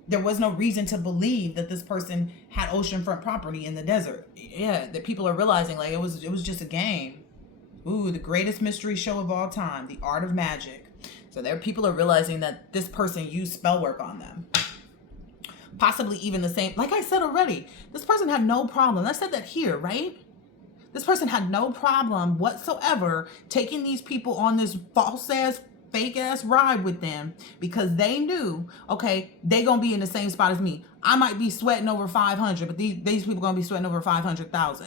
there was no reason to believe that this person had oceanfront property in the desert. Yeah, that people are realizing like it was just a game. Ooh, the greatest mystery show of all time, The Art of Magic. So there, people are realizing that this person used spell work on them. Possibly even the same, like I said already, this person had no problem. I said that here, right? This person had no problem whatsoever taking these people on this false ass, fake ass ride with them because they knew, okay, they gonna be in the same spot as me. I might be sweating over 500, but these people gonna be sweating over 500,000.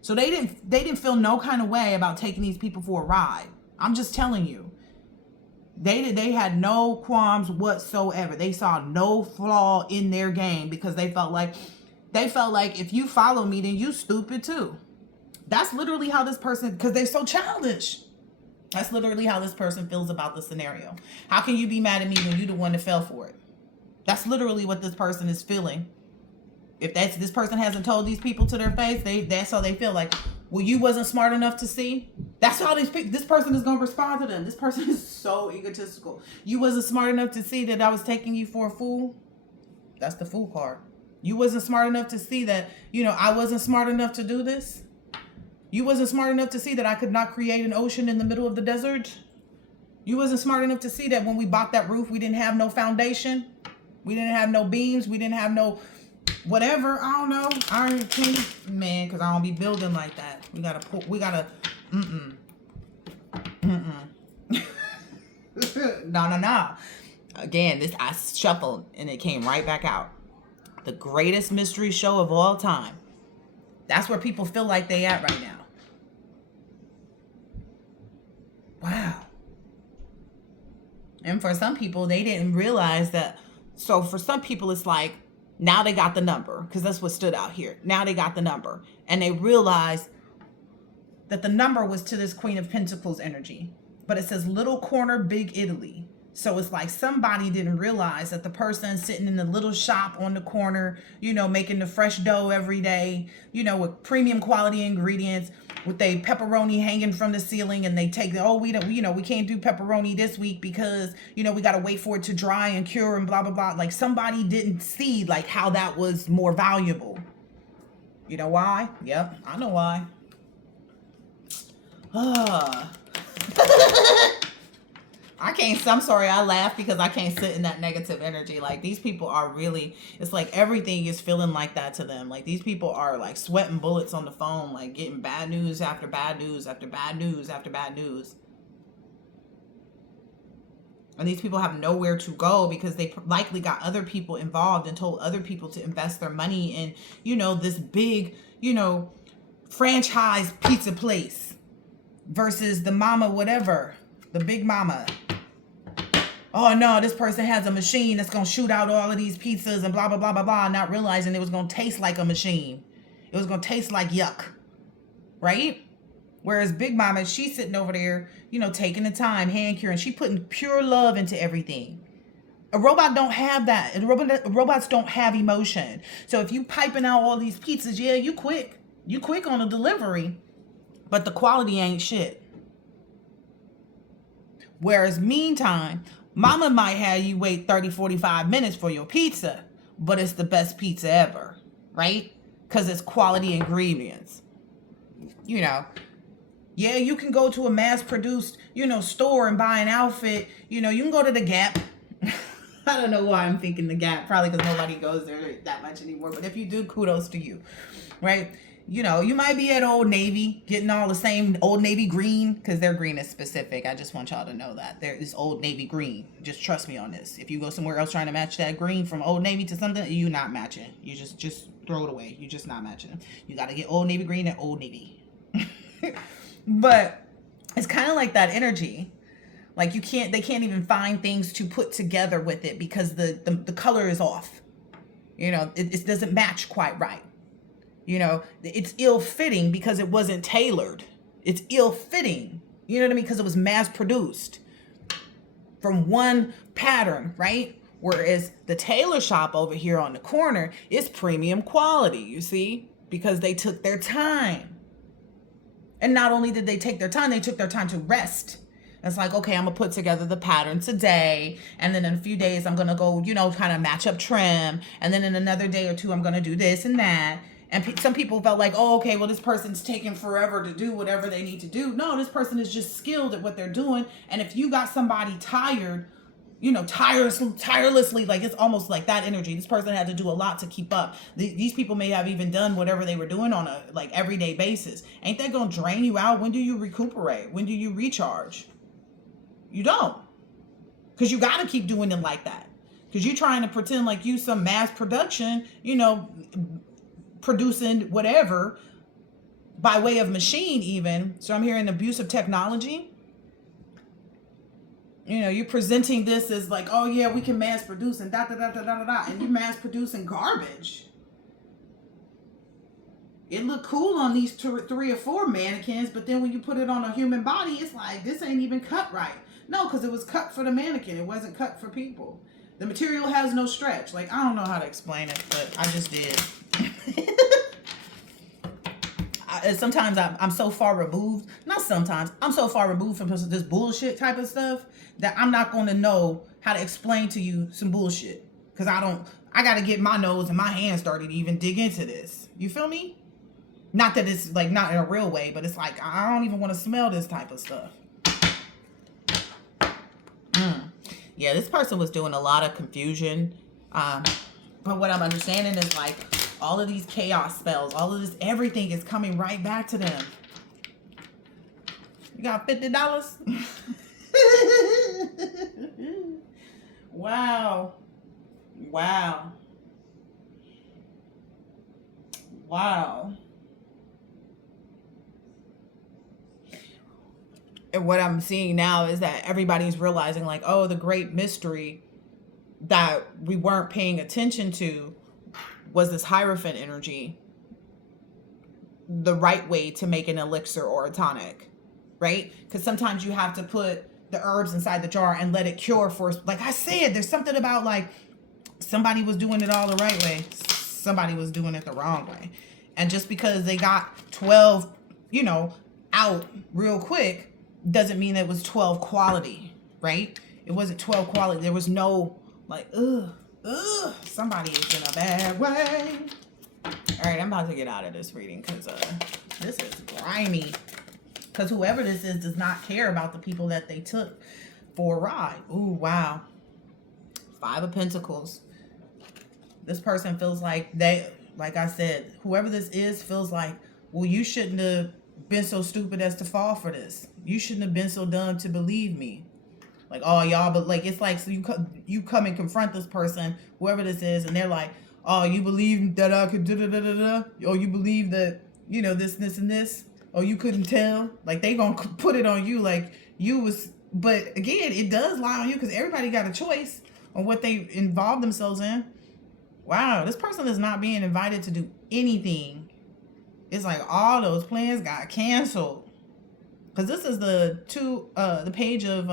So they didn't feel no kind of way about taking these people for a ride. I'm just telling you. They had no qualms whatsoever. They saw no flaw in their game because they felt like if you follow me, then you stupid too. That's literally how this person, because they're so childish. That's literally how this person feels about the scenario. How can you be mad at me when you're the one that fell for it? That's literally what this person is feeling. If this person hasn't told these people to their face, that's how they feel. Like, well, you wasn't smart enough to see. That's how this person is going to respond to them. This person is so egotistical. You wasn't smart enough to see that I was taking you for a fool. That's the fool card. You wasn't smart enough to see that, I wasn't smart enough to do this. You wasn't smart enough to see that I could not create an ocean in the middle of the desert. You wasn't smart enough to see that when we bought that roof, we didn't have no foundation. We didn't have no beams. We didn't have no whatever. I don't know. Iron King, man, because I don't be building like that. We gotta, No. Again, I shuffled and it came right back out. The greatest mystery show of all time. That's where people feel like they at right now. Wow. And for some people, they didn't realize that. So for some people, it's like, now they got the number, because that's what stood out here. Now they got the number. And they realized that the number was to this Queen of Pentacles energy. But it says Little Corner, Big Italy. So it's like somebody didn't realize that the person sitting in the little shop on the corner, making the fresh dough every day, with premium quality ingredients, with a pepperoni hanging from the ceiling, and they take we can't do pepperoni this week because, we got to wait for it to dry and cure and blah, blah, blah. Like somebody didn't see like how that was more valuable. You know why? Yep, I know why. I'm sorry, I laugh because I can't sit in that negative energy. Like, these people are really, it's like everything is feeling like that to them. Like, these people are like sweating bullets on the phone, like getting bad news after bad news after bad news after bad news. And these people have nowhere to go because they likely got other people involved and told other people to invest their money in, this big, franchise pizza place versus the mama whatever, the big mama. Oh no, this person has a machine that's going to shoot out all of these pizzas and blah, blah, blah, blah, blah, not realizing it was going to taste like a machine. It was going to taste like yuck, right? Whereas Big Mama, she's sitting over there, taking the time, hand curing. She putting pure love into everything. A robot don't have that. Robots don't have emotion. So if you piping out all these pizzas, yeah, you quick. You quick on the delivery, but the quality ain't shit. Whereas meantime, Mama might have you wait 30, 45 minutes for your pizza, but it's the best pizza ever, right? Because it's quality ingredients. Yeah, you can go to a mass-produced, store and buy an outfit. You can go to the Gap. I don't know why I'm thinking the Gap. Probably because nobody goes there that much anymore. But if you do, kudos to you, right? You might be at Old Navy getting all the same Old Navy green, because their green is specific. I just want y'all to know that. There is Old Navy green. Just trust me on this. If you go somewhere else trying to match that green from Old Navy to something, you're not matching. You just throw it away. You're just not matching. You got to get Old Navy green at Old Navy. But it's kind of like that energy. Like they can't even find things to put together with it because the color is off. It doesn't match quite right. It's ill-fitting because it wasn't tailored. It's ill-fitting, you know what I mean? Because it was mass-produced from one pattern, right? Whereas the tailor shop over here on the corner is premium quality, you see? Because they took their time. And not only did they take their time, they took their time to rest. It's like, okay, I'm gonna put together the pattern today, and then in a few days I'm gonna go, kind of match up trim, and then in another day or two I'm gonna do this and that. And some people felt like, oh, okay, well, this person's taking forever to do whatever they need to do. No, this person is just skilled at what they're doing. And if you got somebody tired, tirelessly, like it's almost like that energy. This person had to do a lot to keep up. These people may have even done whatever they were doing on a like everyday basis. Ain't that gonna drain you out? When do you recuperate? When do you recharge? You don't, because you got to keep doing it like that. Because you're trying to pretend like you some mass production, producing whatever by way of machine even. So I'm hearing abuse of technology. You're presenting this as like, oh yeah, we can mass produce and da da da da da da, and you're mass producing garbage. It looked cool on these 3 or 4 mannequins, but then when you put it on a human body, it's like, this ain't even cut right. No, because it was cut for the mannequin. It wasn't cut for people. The material has no stretch. Like, I don't know how to explain it, but I just did. Sometimes I'm so far removed. Not sometimes. I'm so far removed from this bullshit type of stuff that I'm not going to know how to explain to you some bullshit. Because I got to get my nose and my hands started to even dig into this. You feel me? Not that it's like not in a real way, but it's like I don't even want to smell this type of stuff. Yeah, this person was doing a lot of confusion. But what I'm understanding is like all of these chaos spells, all of this, everything is coming right back to them. You got $50? Wow. Wow. Wow. And what I'm seeing now is that everybody's realizing like, oh, the great mystery that we weren't paying attention to was this Hierophant energy, the right way to make an elixir or a tonic, right? Because sometimes you have to put the herbs inside the jar and let it cure for, like I said, there's something about like somebody was doing it all the right way, somebody was doing it the wrong way. And just because they got 12, out real quick, doesn't mean it was 12 quality, right? It wasn't 12 quality. There was no like, somebody is in a bad way. All right, I'm about to get out of this reading because this is grimy. Because whoever this is does not care about the people that they took for a ride. Ooh, wow. 5 of Pentacles. This person feels like like I said, whoever this is feels like, well, you shouldn't have been so stupid as to fall for this. You shouldn't have been so dumb to believe me. Like, oh, y'all, but like, it's like, so you come and confront this person, whoever this is, and they're like, oh, you believe that I could da-da-da-da-da? Oh, you believe that, this, and this? Oh, you couldn't tell? Like, they gonna put it on you like you was, but again, it does lie on you because everybody got a choice on what they involve themselves in. Wow, this person is not being invited to do anything. It's like all those plans got canceled. Because this is the page of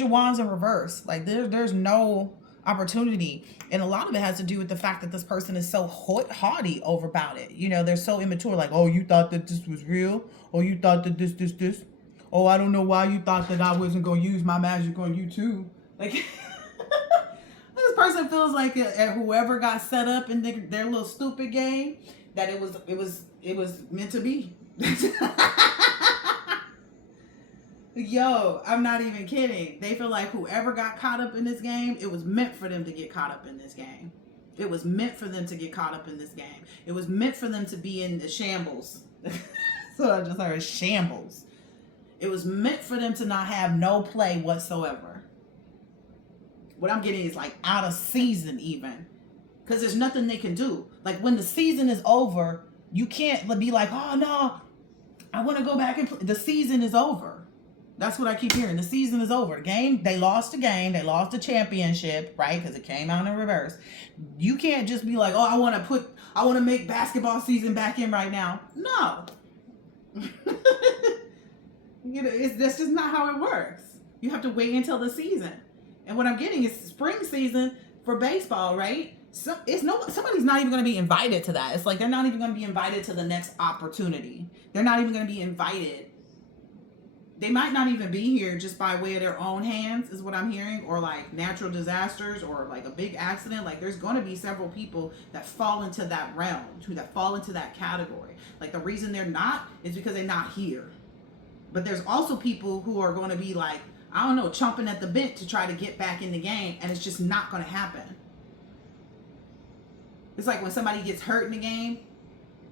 Wands in reverse. Like there's no opportunity, and a lot of it has to do with the fact that this person is so haughty over about it. They're so immature. Like, oh, you thought that this was real? Oh, you thought that this? Oh, I don't know why you thought that I wasn't gonna use my magic on you too. Like, this person feels like whoever got set up in their little stupid game, that it was meant to be. Yo, I'm not even kidding. They feel like whoever got caught up in this game, it was meant for them to get caught up in this game. It was meant for them to get caught up in this game. It was meant for them to be in the shambles. So I just heard shambles. It was meant for them to not have no play whatsoever. What I'm getting is like out of season even. Because there's nothing they can do. Like when the season is over, you can't be like, oh no, I want to go back and play. The season is over. That's what I keep hearing. The season is over. They lost the game. They lost the championship, right? Because it came out in reverse. You can't just be like, oh, I want to make basketball season back in right now. No. That's just not how it works. You have to wait until the season. And what I'm getting is spring season for baseball, right? Somebody's not even going to be invited to that. It's like they're not even going to be invited to the next opportunity. They're not even going to be invited they might not even be here just by way of their own hands, is what I'm hearing, or like natural disasters or like a big accident. Like there's going to be several people that fall into that realm, that fall into that category. Like the reason they're not is because they're not here. But there's also people who are going to be like, I don't know, chomping at the bit to try to get back in the game, and it's just not going to happen. It's like when somebody gets hurt in the game,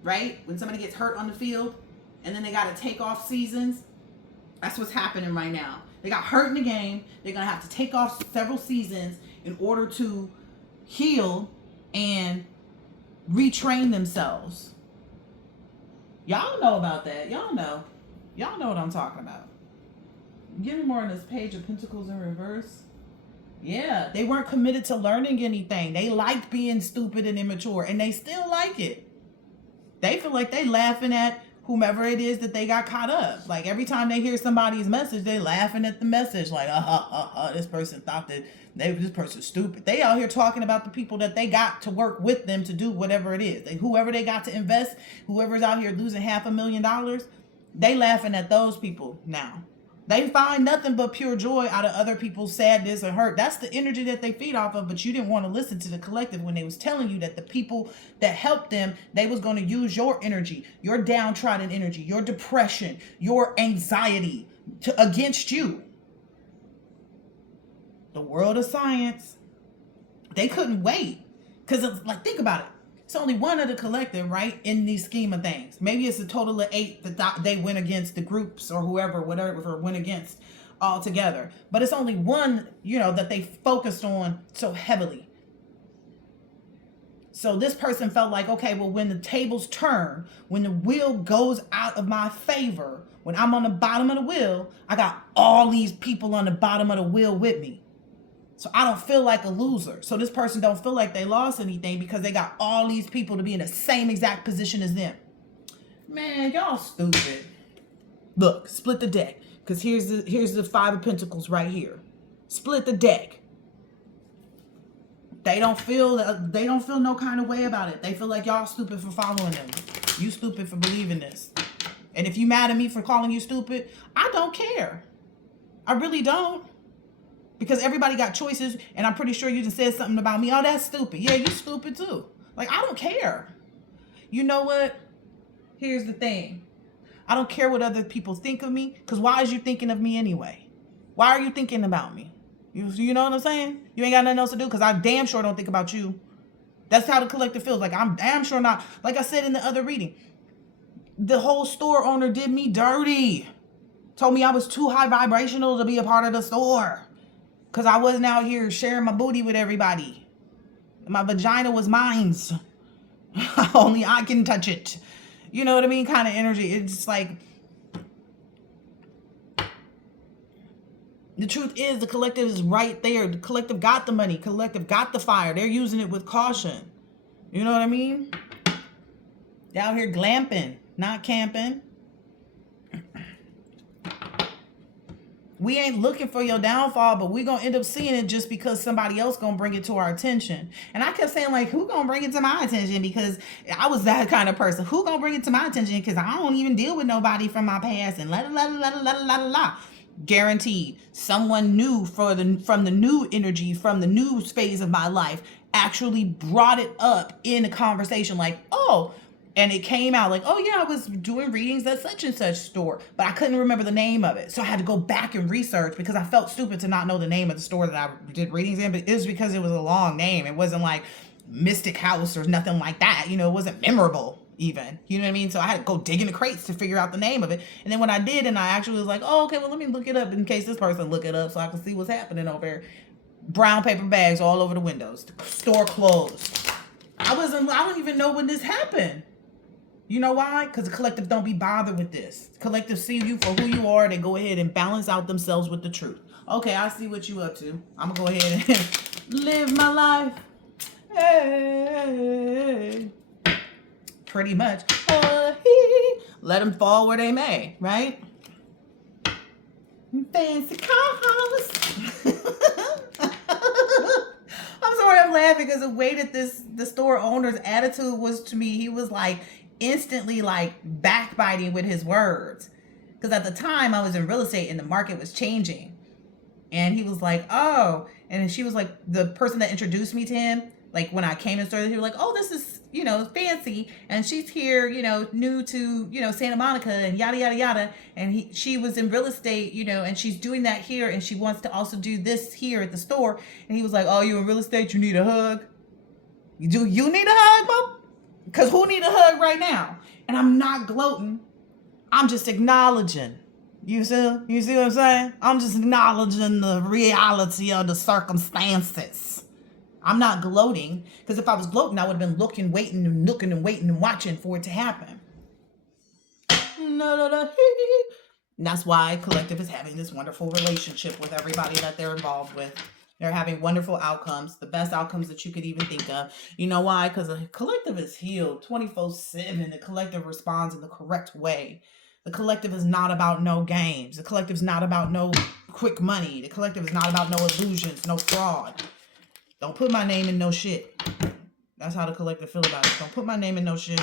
right? When somebody gets hurt on the field, and then they got to take off seasons. That's what's happening right now. They got hurt in the game. They're going to have to take off several seasons in order to heal and retrain themselves. Y'all know about that. Y'all know what I'm talking about. Give me more on this Page of Pentacles in reverse. Yeah, they weren't committed to learning anything. They liked being stupid and immature, and they still like it. They feel like they laughing at whomever it is that they got caught up. Like every time they hear somebody's message, they laughing at the message. Like, this person thought that this person's stupid. They out here talking about the people that they got to work with them to do whatever it is. Like, whoever they got to invest, whoever's out here losing $500,000, they laughing at those people now. They find nothing but pure joy out of other people's sadness and hurt. That's the energy that they feed off of, but you didn't want to listen to the collective when they was telling you that the people that helped them, they was going to use your energy, your downtrodden energy, your depression, your anxiety against you. The world of science, they couldn't wait. Because it's like, think about it. It's only one of the collective, right, in the scheme of things. Maybe it's a total of 8 that they went against the groups or whatever went against all together. But it's only one, that they focused on so heavily. So this person felt like, okay, well, when the tables turn, when the wheel goes out of my favor, when I'm on the bottom of the wheel, I got all these people on the bottom of the wheel with me. So I don't feel like a loser. So this person don't feel like they lost anything because they got all these people to be in the same exact position as them. Man, y'all stupid. Look, split the deck. Because here's the 5 of Pentacles right here. Split the deck. They don't feel no kind of way about it. They feel like y'all stupid for following them. You stupid for believing this. And if you mad at me for calling you stupid, I don't care. I really don't. Because everybody got choices, and I'm pretty sure you just said something about me. Oh, that's stupid. Yeah, you stupid too. Like, I don't care. You know what? Here's the thing. I don't care what other people think of me, because why is you thinking of me anyway? Why are you thinking about me? You know what I'm saying? You ain't got nothing else to do, because I damn sure don't think about you. That's how the collective feels. Like, I'm damn sure not. Like I said in the other reading, the whole store owner did me dirty. Told me I was too high vibrational to be a part of the store. Because I wasn't out here sharing my booty with everybody. My vagina was mine's. Only I can touch it. You know what I mean? Kind of energy. It's just like, the truth is the collective is right there. The collective got the money. Collective got the fire. They're using it with caution. You know what I mean? They're out here glamping, not camping. We ain't looking for your downfall, but we going to end up seeing it just because somebody else going to bring it to our attention. And I kept saying, like, who going to bring it to my attention? Because I was that kind of person. Who going to bring it to my attention? Because I don't even deal with nobody from my past and la. Guaranteed. Someone new from the new energy, from the new phase of my life, actually brought it up in a conversation like, oh, and it came out like, oh yeah, I was doing readings at such and such store, but I couldn't remember the name of it. So I had to go back and research because I felt stupid to not know the name of the store that I did readings in, but it was because it was a long name. It wasn't like Mystic House or nothing like that. It wasn't memorable even. You know what I mean? So I had to go dig in the crates to figure out the name of it. And then when I did, and I actually was like, oh, okay, well, let me look it up in case this person look it up so I can see what's happening over there. Brown paper bags all over the windows. The store closed. I don't even know when this happened. You know why? Because the collective don't be bothered with this. The collective see you for who you are. They go ahead and balance out themselves with the truth. Okay, I see what you up to. I'm going to go ahead and live my life. Hey. Pretty much. Let them fall where they may, right? Fancy cars. I'm sorry, I'm laughing because the way that the store owner's attitude was to me, he was like, instantly like backbiting with his words, Because at the time I was in real estate and the market was changing. And he was like, oh, and she was like, the person that introduced me to him, like when I came and started, he was like, oh, this is, fancy. And she's here, new to, Santa Monica and yada, yada, yada. And she was in real estate, and she's doing that here. And she wants to also do this here at the store. And he was like, oh, you in real estate? You need a hug? You need a hug, Mom? Because who need a hug right now? And I'm not gloating. I'm just acknowledging. You see what I'm saying? I'm just acknowledging the reality of the circumstances. I'm not gloating, because if I was gloating, I would have been looking, waiting, and looking and waiting and watching for it to happen. And that's why Collective is having this wonderful relationship with everybody that they're involved with. They're having wonderful outcomes, the best outcomes that you could even think of. You know why? Because the Collective is healed 24/7. The Collective responds in the correct way. The Collective is not about no games. The Collective is not about no quick money. The Collective is not about no illusions, no fraud. Don't put my name in no shit. That's how the Collective feel about it. Don't put my name in no shit.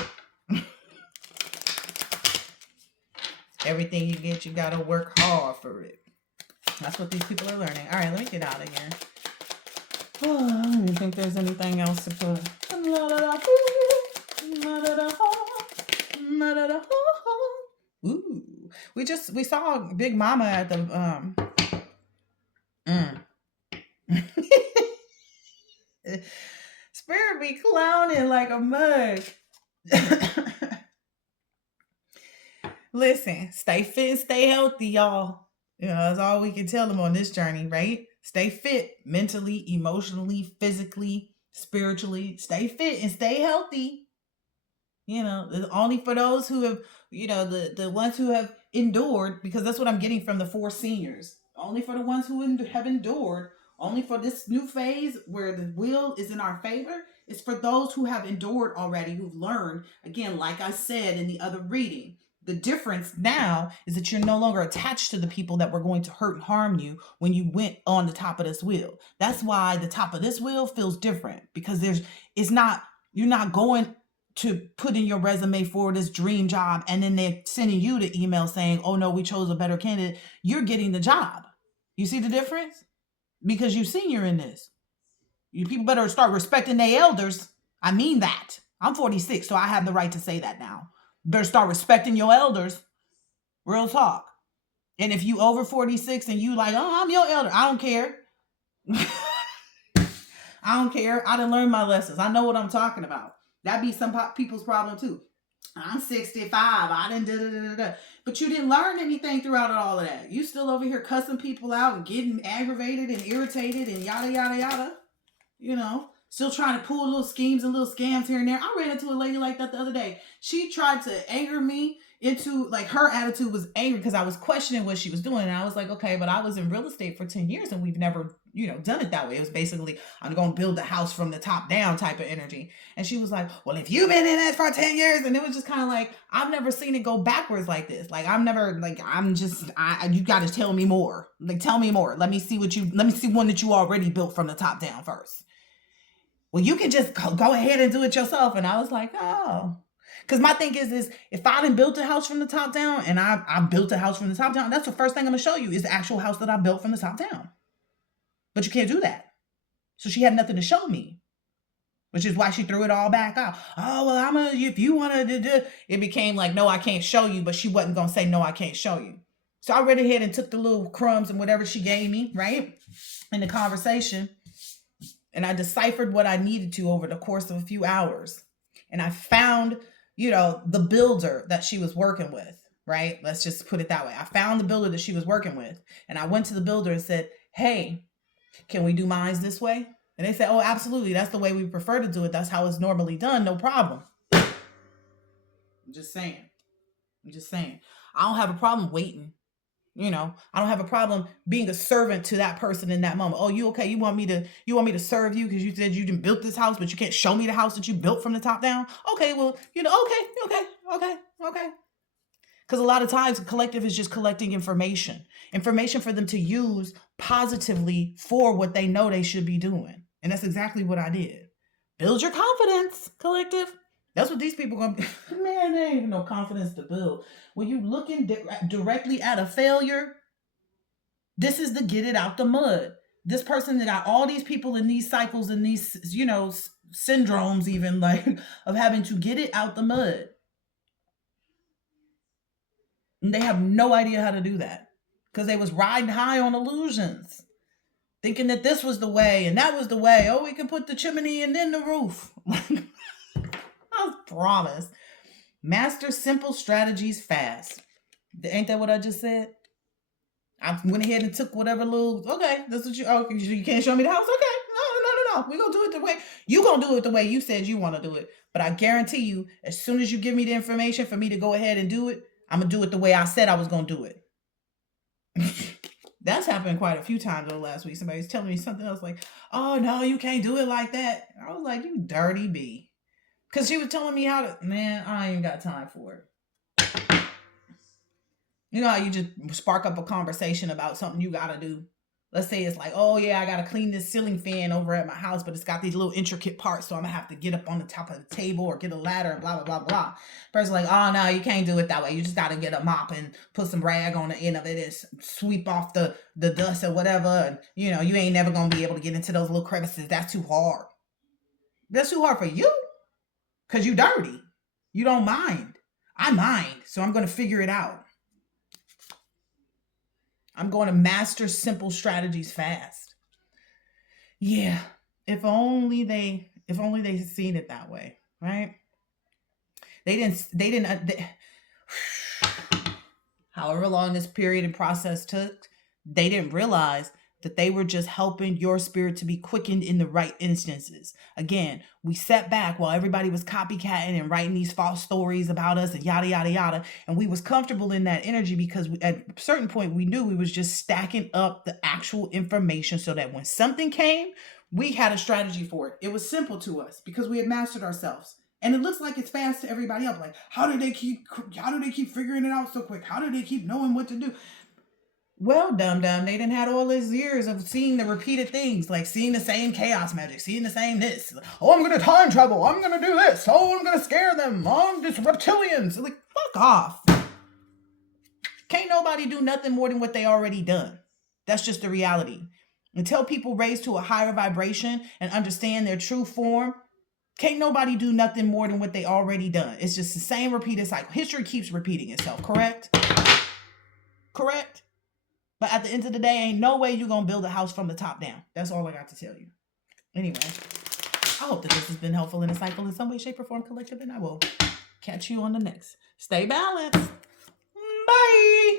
Everything you get, you gotta work hard for it. That's what these people are learning. All right, let me get out of here. Oh, I don't even think there's anything else to put. Ooh, we saw Big Mama at the Spirit be clowning like a mug. Listen, stay fit and stay healthy, y'all. That's all we can tell them on this journey, right? Stay fit mentally, emotionally, physically, spiritually. Stay fit and stay healthy. Only for those who have, the ones who have endured, because that's what I'm getting from the 4 seniors. Only for the ones who have endured. Only for this new phase where the wheel is in our favor. It's for those who have endured already, who've learned. Again, like I said in the other reading, the difference now is that you're no longer attached to the people that were going to hurt and harm you when you went on the top of this wheel. That's why the top of this wheel feels different, because you're not going to put in your resume for this dream job and then they're sending you the email saying, oh no, we chose a better candidate. You're getting the job. You see the difference? Because you're senior in this. You people better start respecting their elders. I mean that. I'm 46, so I have the right to say that now. Better start respecting your elders. Real talk. And if you over 46 and you like, oh, I'm your elder, I don't care. I don't care. I done learned my lessons. I know what I'm talking about. That'd be some people's problem too. I'm 65. I didn't da-da-da-da-da. But you didn't learn anything throughout all of that. You still over here cussing people out and getting aggravated and irritated and yada, yada, yada. Still trying to pull little schemes and little scams here and there. I ran into a lady like that the other day. She tried to anger me into, like, her attitude was angry because I was questioning what she was doing. And I was like, okay, but I was in real estate for 10 years and we've never, done it that way. It was basically, I'm going to build the house from the top down type of energy. And she was like, well, if you've been in it for 10 years, and it was just kind of like, I've never seen it go backwards like this. Like, you got to tell me more. Like, tell me more. Let me see one that you already built from the top down first. Well, you can just go ahead and do it yourself. And I was like, oh. Because my thing is if I done built a house from the top down and I built a house from the top down, that's the first thing I'm going to show you is the actual house that I built from the top down. But you can't do that. So she had nothing to show me, which is why she threw it all back out. Oh, well, if you want to do it, became like, no, I can't show you. But she wasn't going to say, no, I can't show you. So I went ahead and took the little crumbs and whatever she gave me, right, in the conversation. And I deciphered what I needed to over the course of a few hours. And I found, the builder that she was working with, right? Let's just put it that way. I found the builder that she was working with. And I went to the builder and said, hey, can we do mines this way? And they said, oh, absolutely. That's the way we prefer to do it. That's how it's normally done. No problem. I'm just saying. I don't have a problem waiting. I don't have a problem being a servant to that person in that moment. Oh, you okay? You want me to serve you because you said you didn't build this house, but you can't show me the house that you built from the top down? Okay, well, okay. Because a lot of times the collective is just collecting information for them to use positively for what they know they should be doing. And that's exactly what I did. Build your confidence, collective. That's what these people gonna be. Man, there ain't no confidence to build. When you looking directly at a failure, this is the get it out the mud. This person that got all these people in these cycles and these, syndromes, even like of having to get it out the mud. And they have no idea how to do that because they was riding high on illusions, thinking that this was the way and that was the way. Oh, we can put the chimney and then the roof. I promise. Master simple strategies fast. Ain't that what I just said? I went ahead and took whatever little. Okay, that's what you can't show me the house. Okay, no. We're gonna do it the way you gonna do it, the way you said you want to do it. But I guarantee you, as soon as you give me the information for me to go ahead and do it, I'm gonna do it the way I said I was gonna do it. That's happened quite a few times over the last week. Somebody's telling me something else like, "Oh no, you can't do it like that." I was like, "You dirty bee," because she was telling me how to. Man, I ain't got time for it. You know how you just spark up a conversation about something you gotta do. Let's say it's like, oh yeah, I gotta clean this ceiling fan over at my house, but it's got these little intricate parts, so I'm gonna have to get up on the top of the table or get a ladder and blah blah blah blah. Person's like, oh no, you can't do it that way. You just gotta get a mop and put some rag on the end of it and sweep off the dust or whatever. And you ain't never gonna be able to get into those little crevices. That's too hard. That's too hard for you, cause you dirty. You don't mind. I mind, so I'm gonna figure it out. I'm going to master simple strategies fast. Yeah, if only they seen it that way, right? However long this period and process took, they didn't realize that they were just helping your spirit to be quickened in the right instances. Again, we sat back while everybody was copycatting and writing these false stories about us and yada, yada, yada. And we was comfortable in that energy because at a certain point we knew we was just stacking up the actual information so that when something came, we had a strategy for it. It was simple to us because we had mastered ourselves. And it looks like it's fast to everybody else. Like, how do they keep figuring it out so quick? How do they keep knowing what to do? Well, dum-dum, they didn't have all these years of seeing the repeated things, like seeing the same chaos magic, seeing the same this. Oh, I'm going to time travel. I'm going to do this. Oh, I'm going to scare them. Oh, this reptilians. Like, fuck off. Can't nobody do nothing more than what they already done. That's just the reality. Until people raise to a higher vibration and understand their true form, can't nobody do nothing more than what they already done. It's just the same repeated cycle. History keeps repeating itself, correct? Correct? But at the end of the day, ain't no way you're going to build a house from the top down. That's all I got to tell you. Anyway, I hope that this has been helpful, insightful in some way, shape, or form, collective, and I will catch you on the next. Stay balanced. Bye.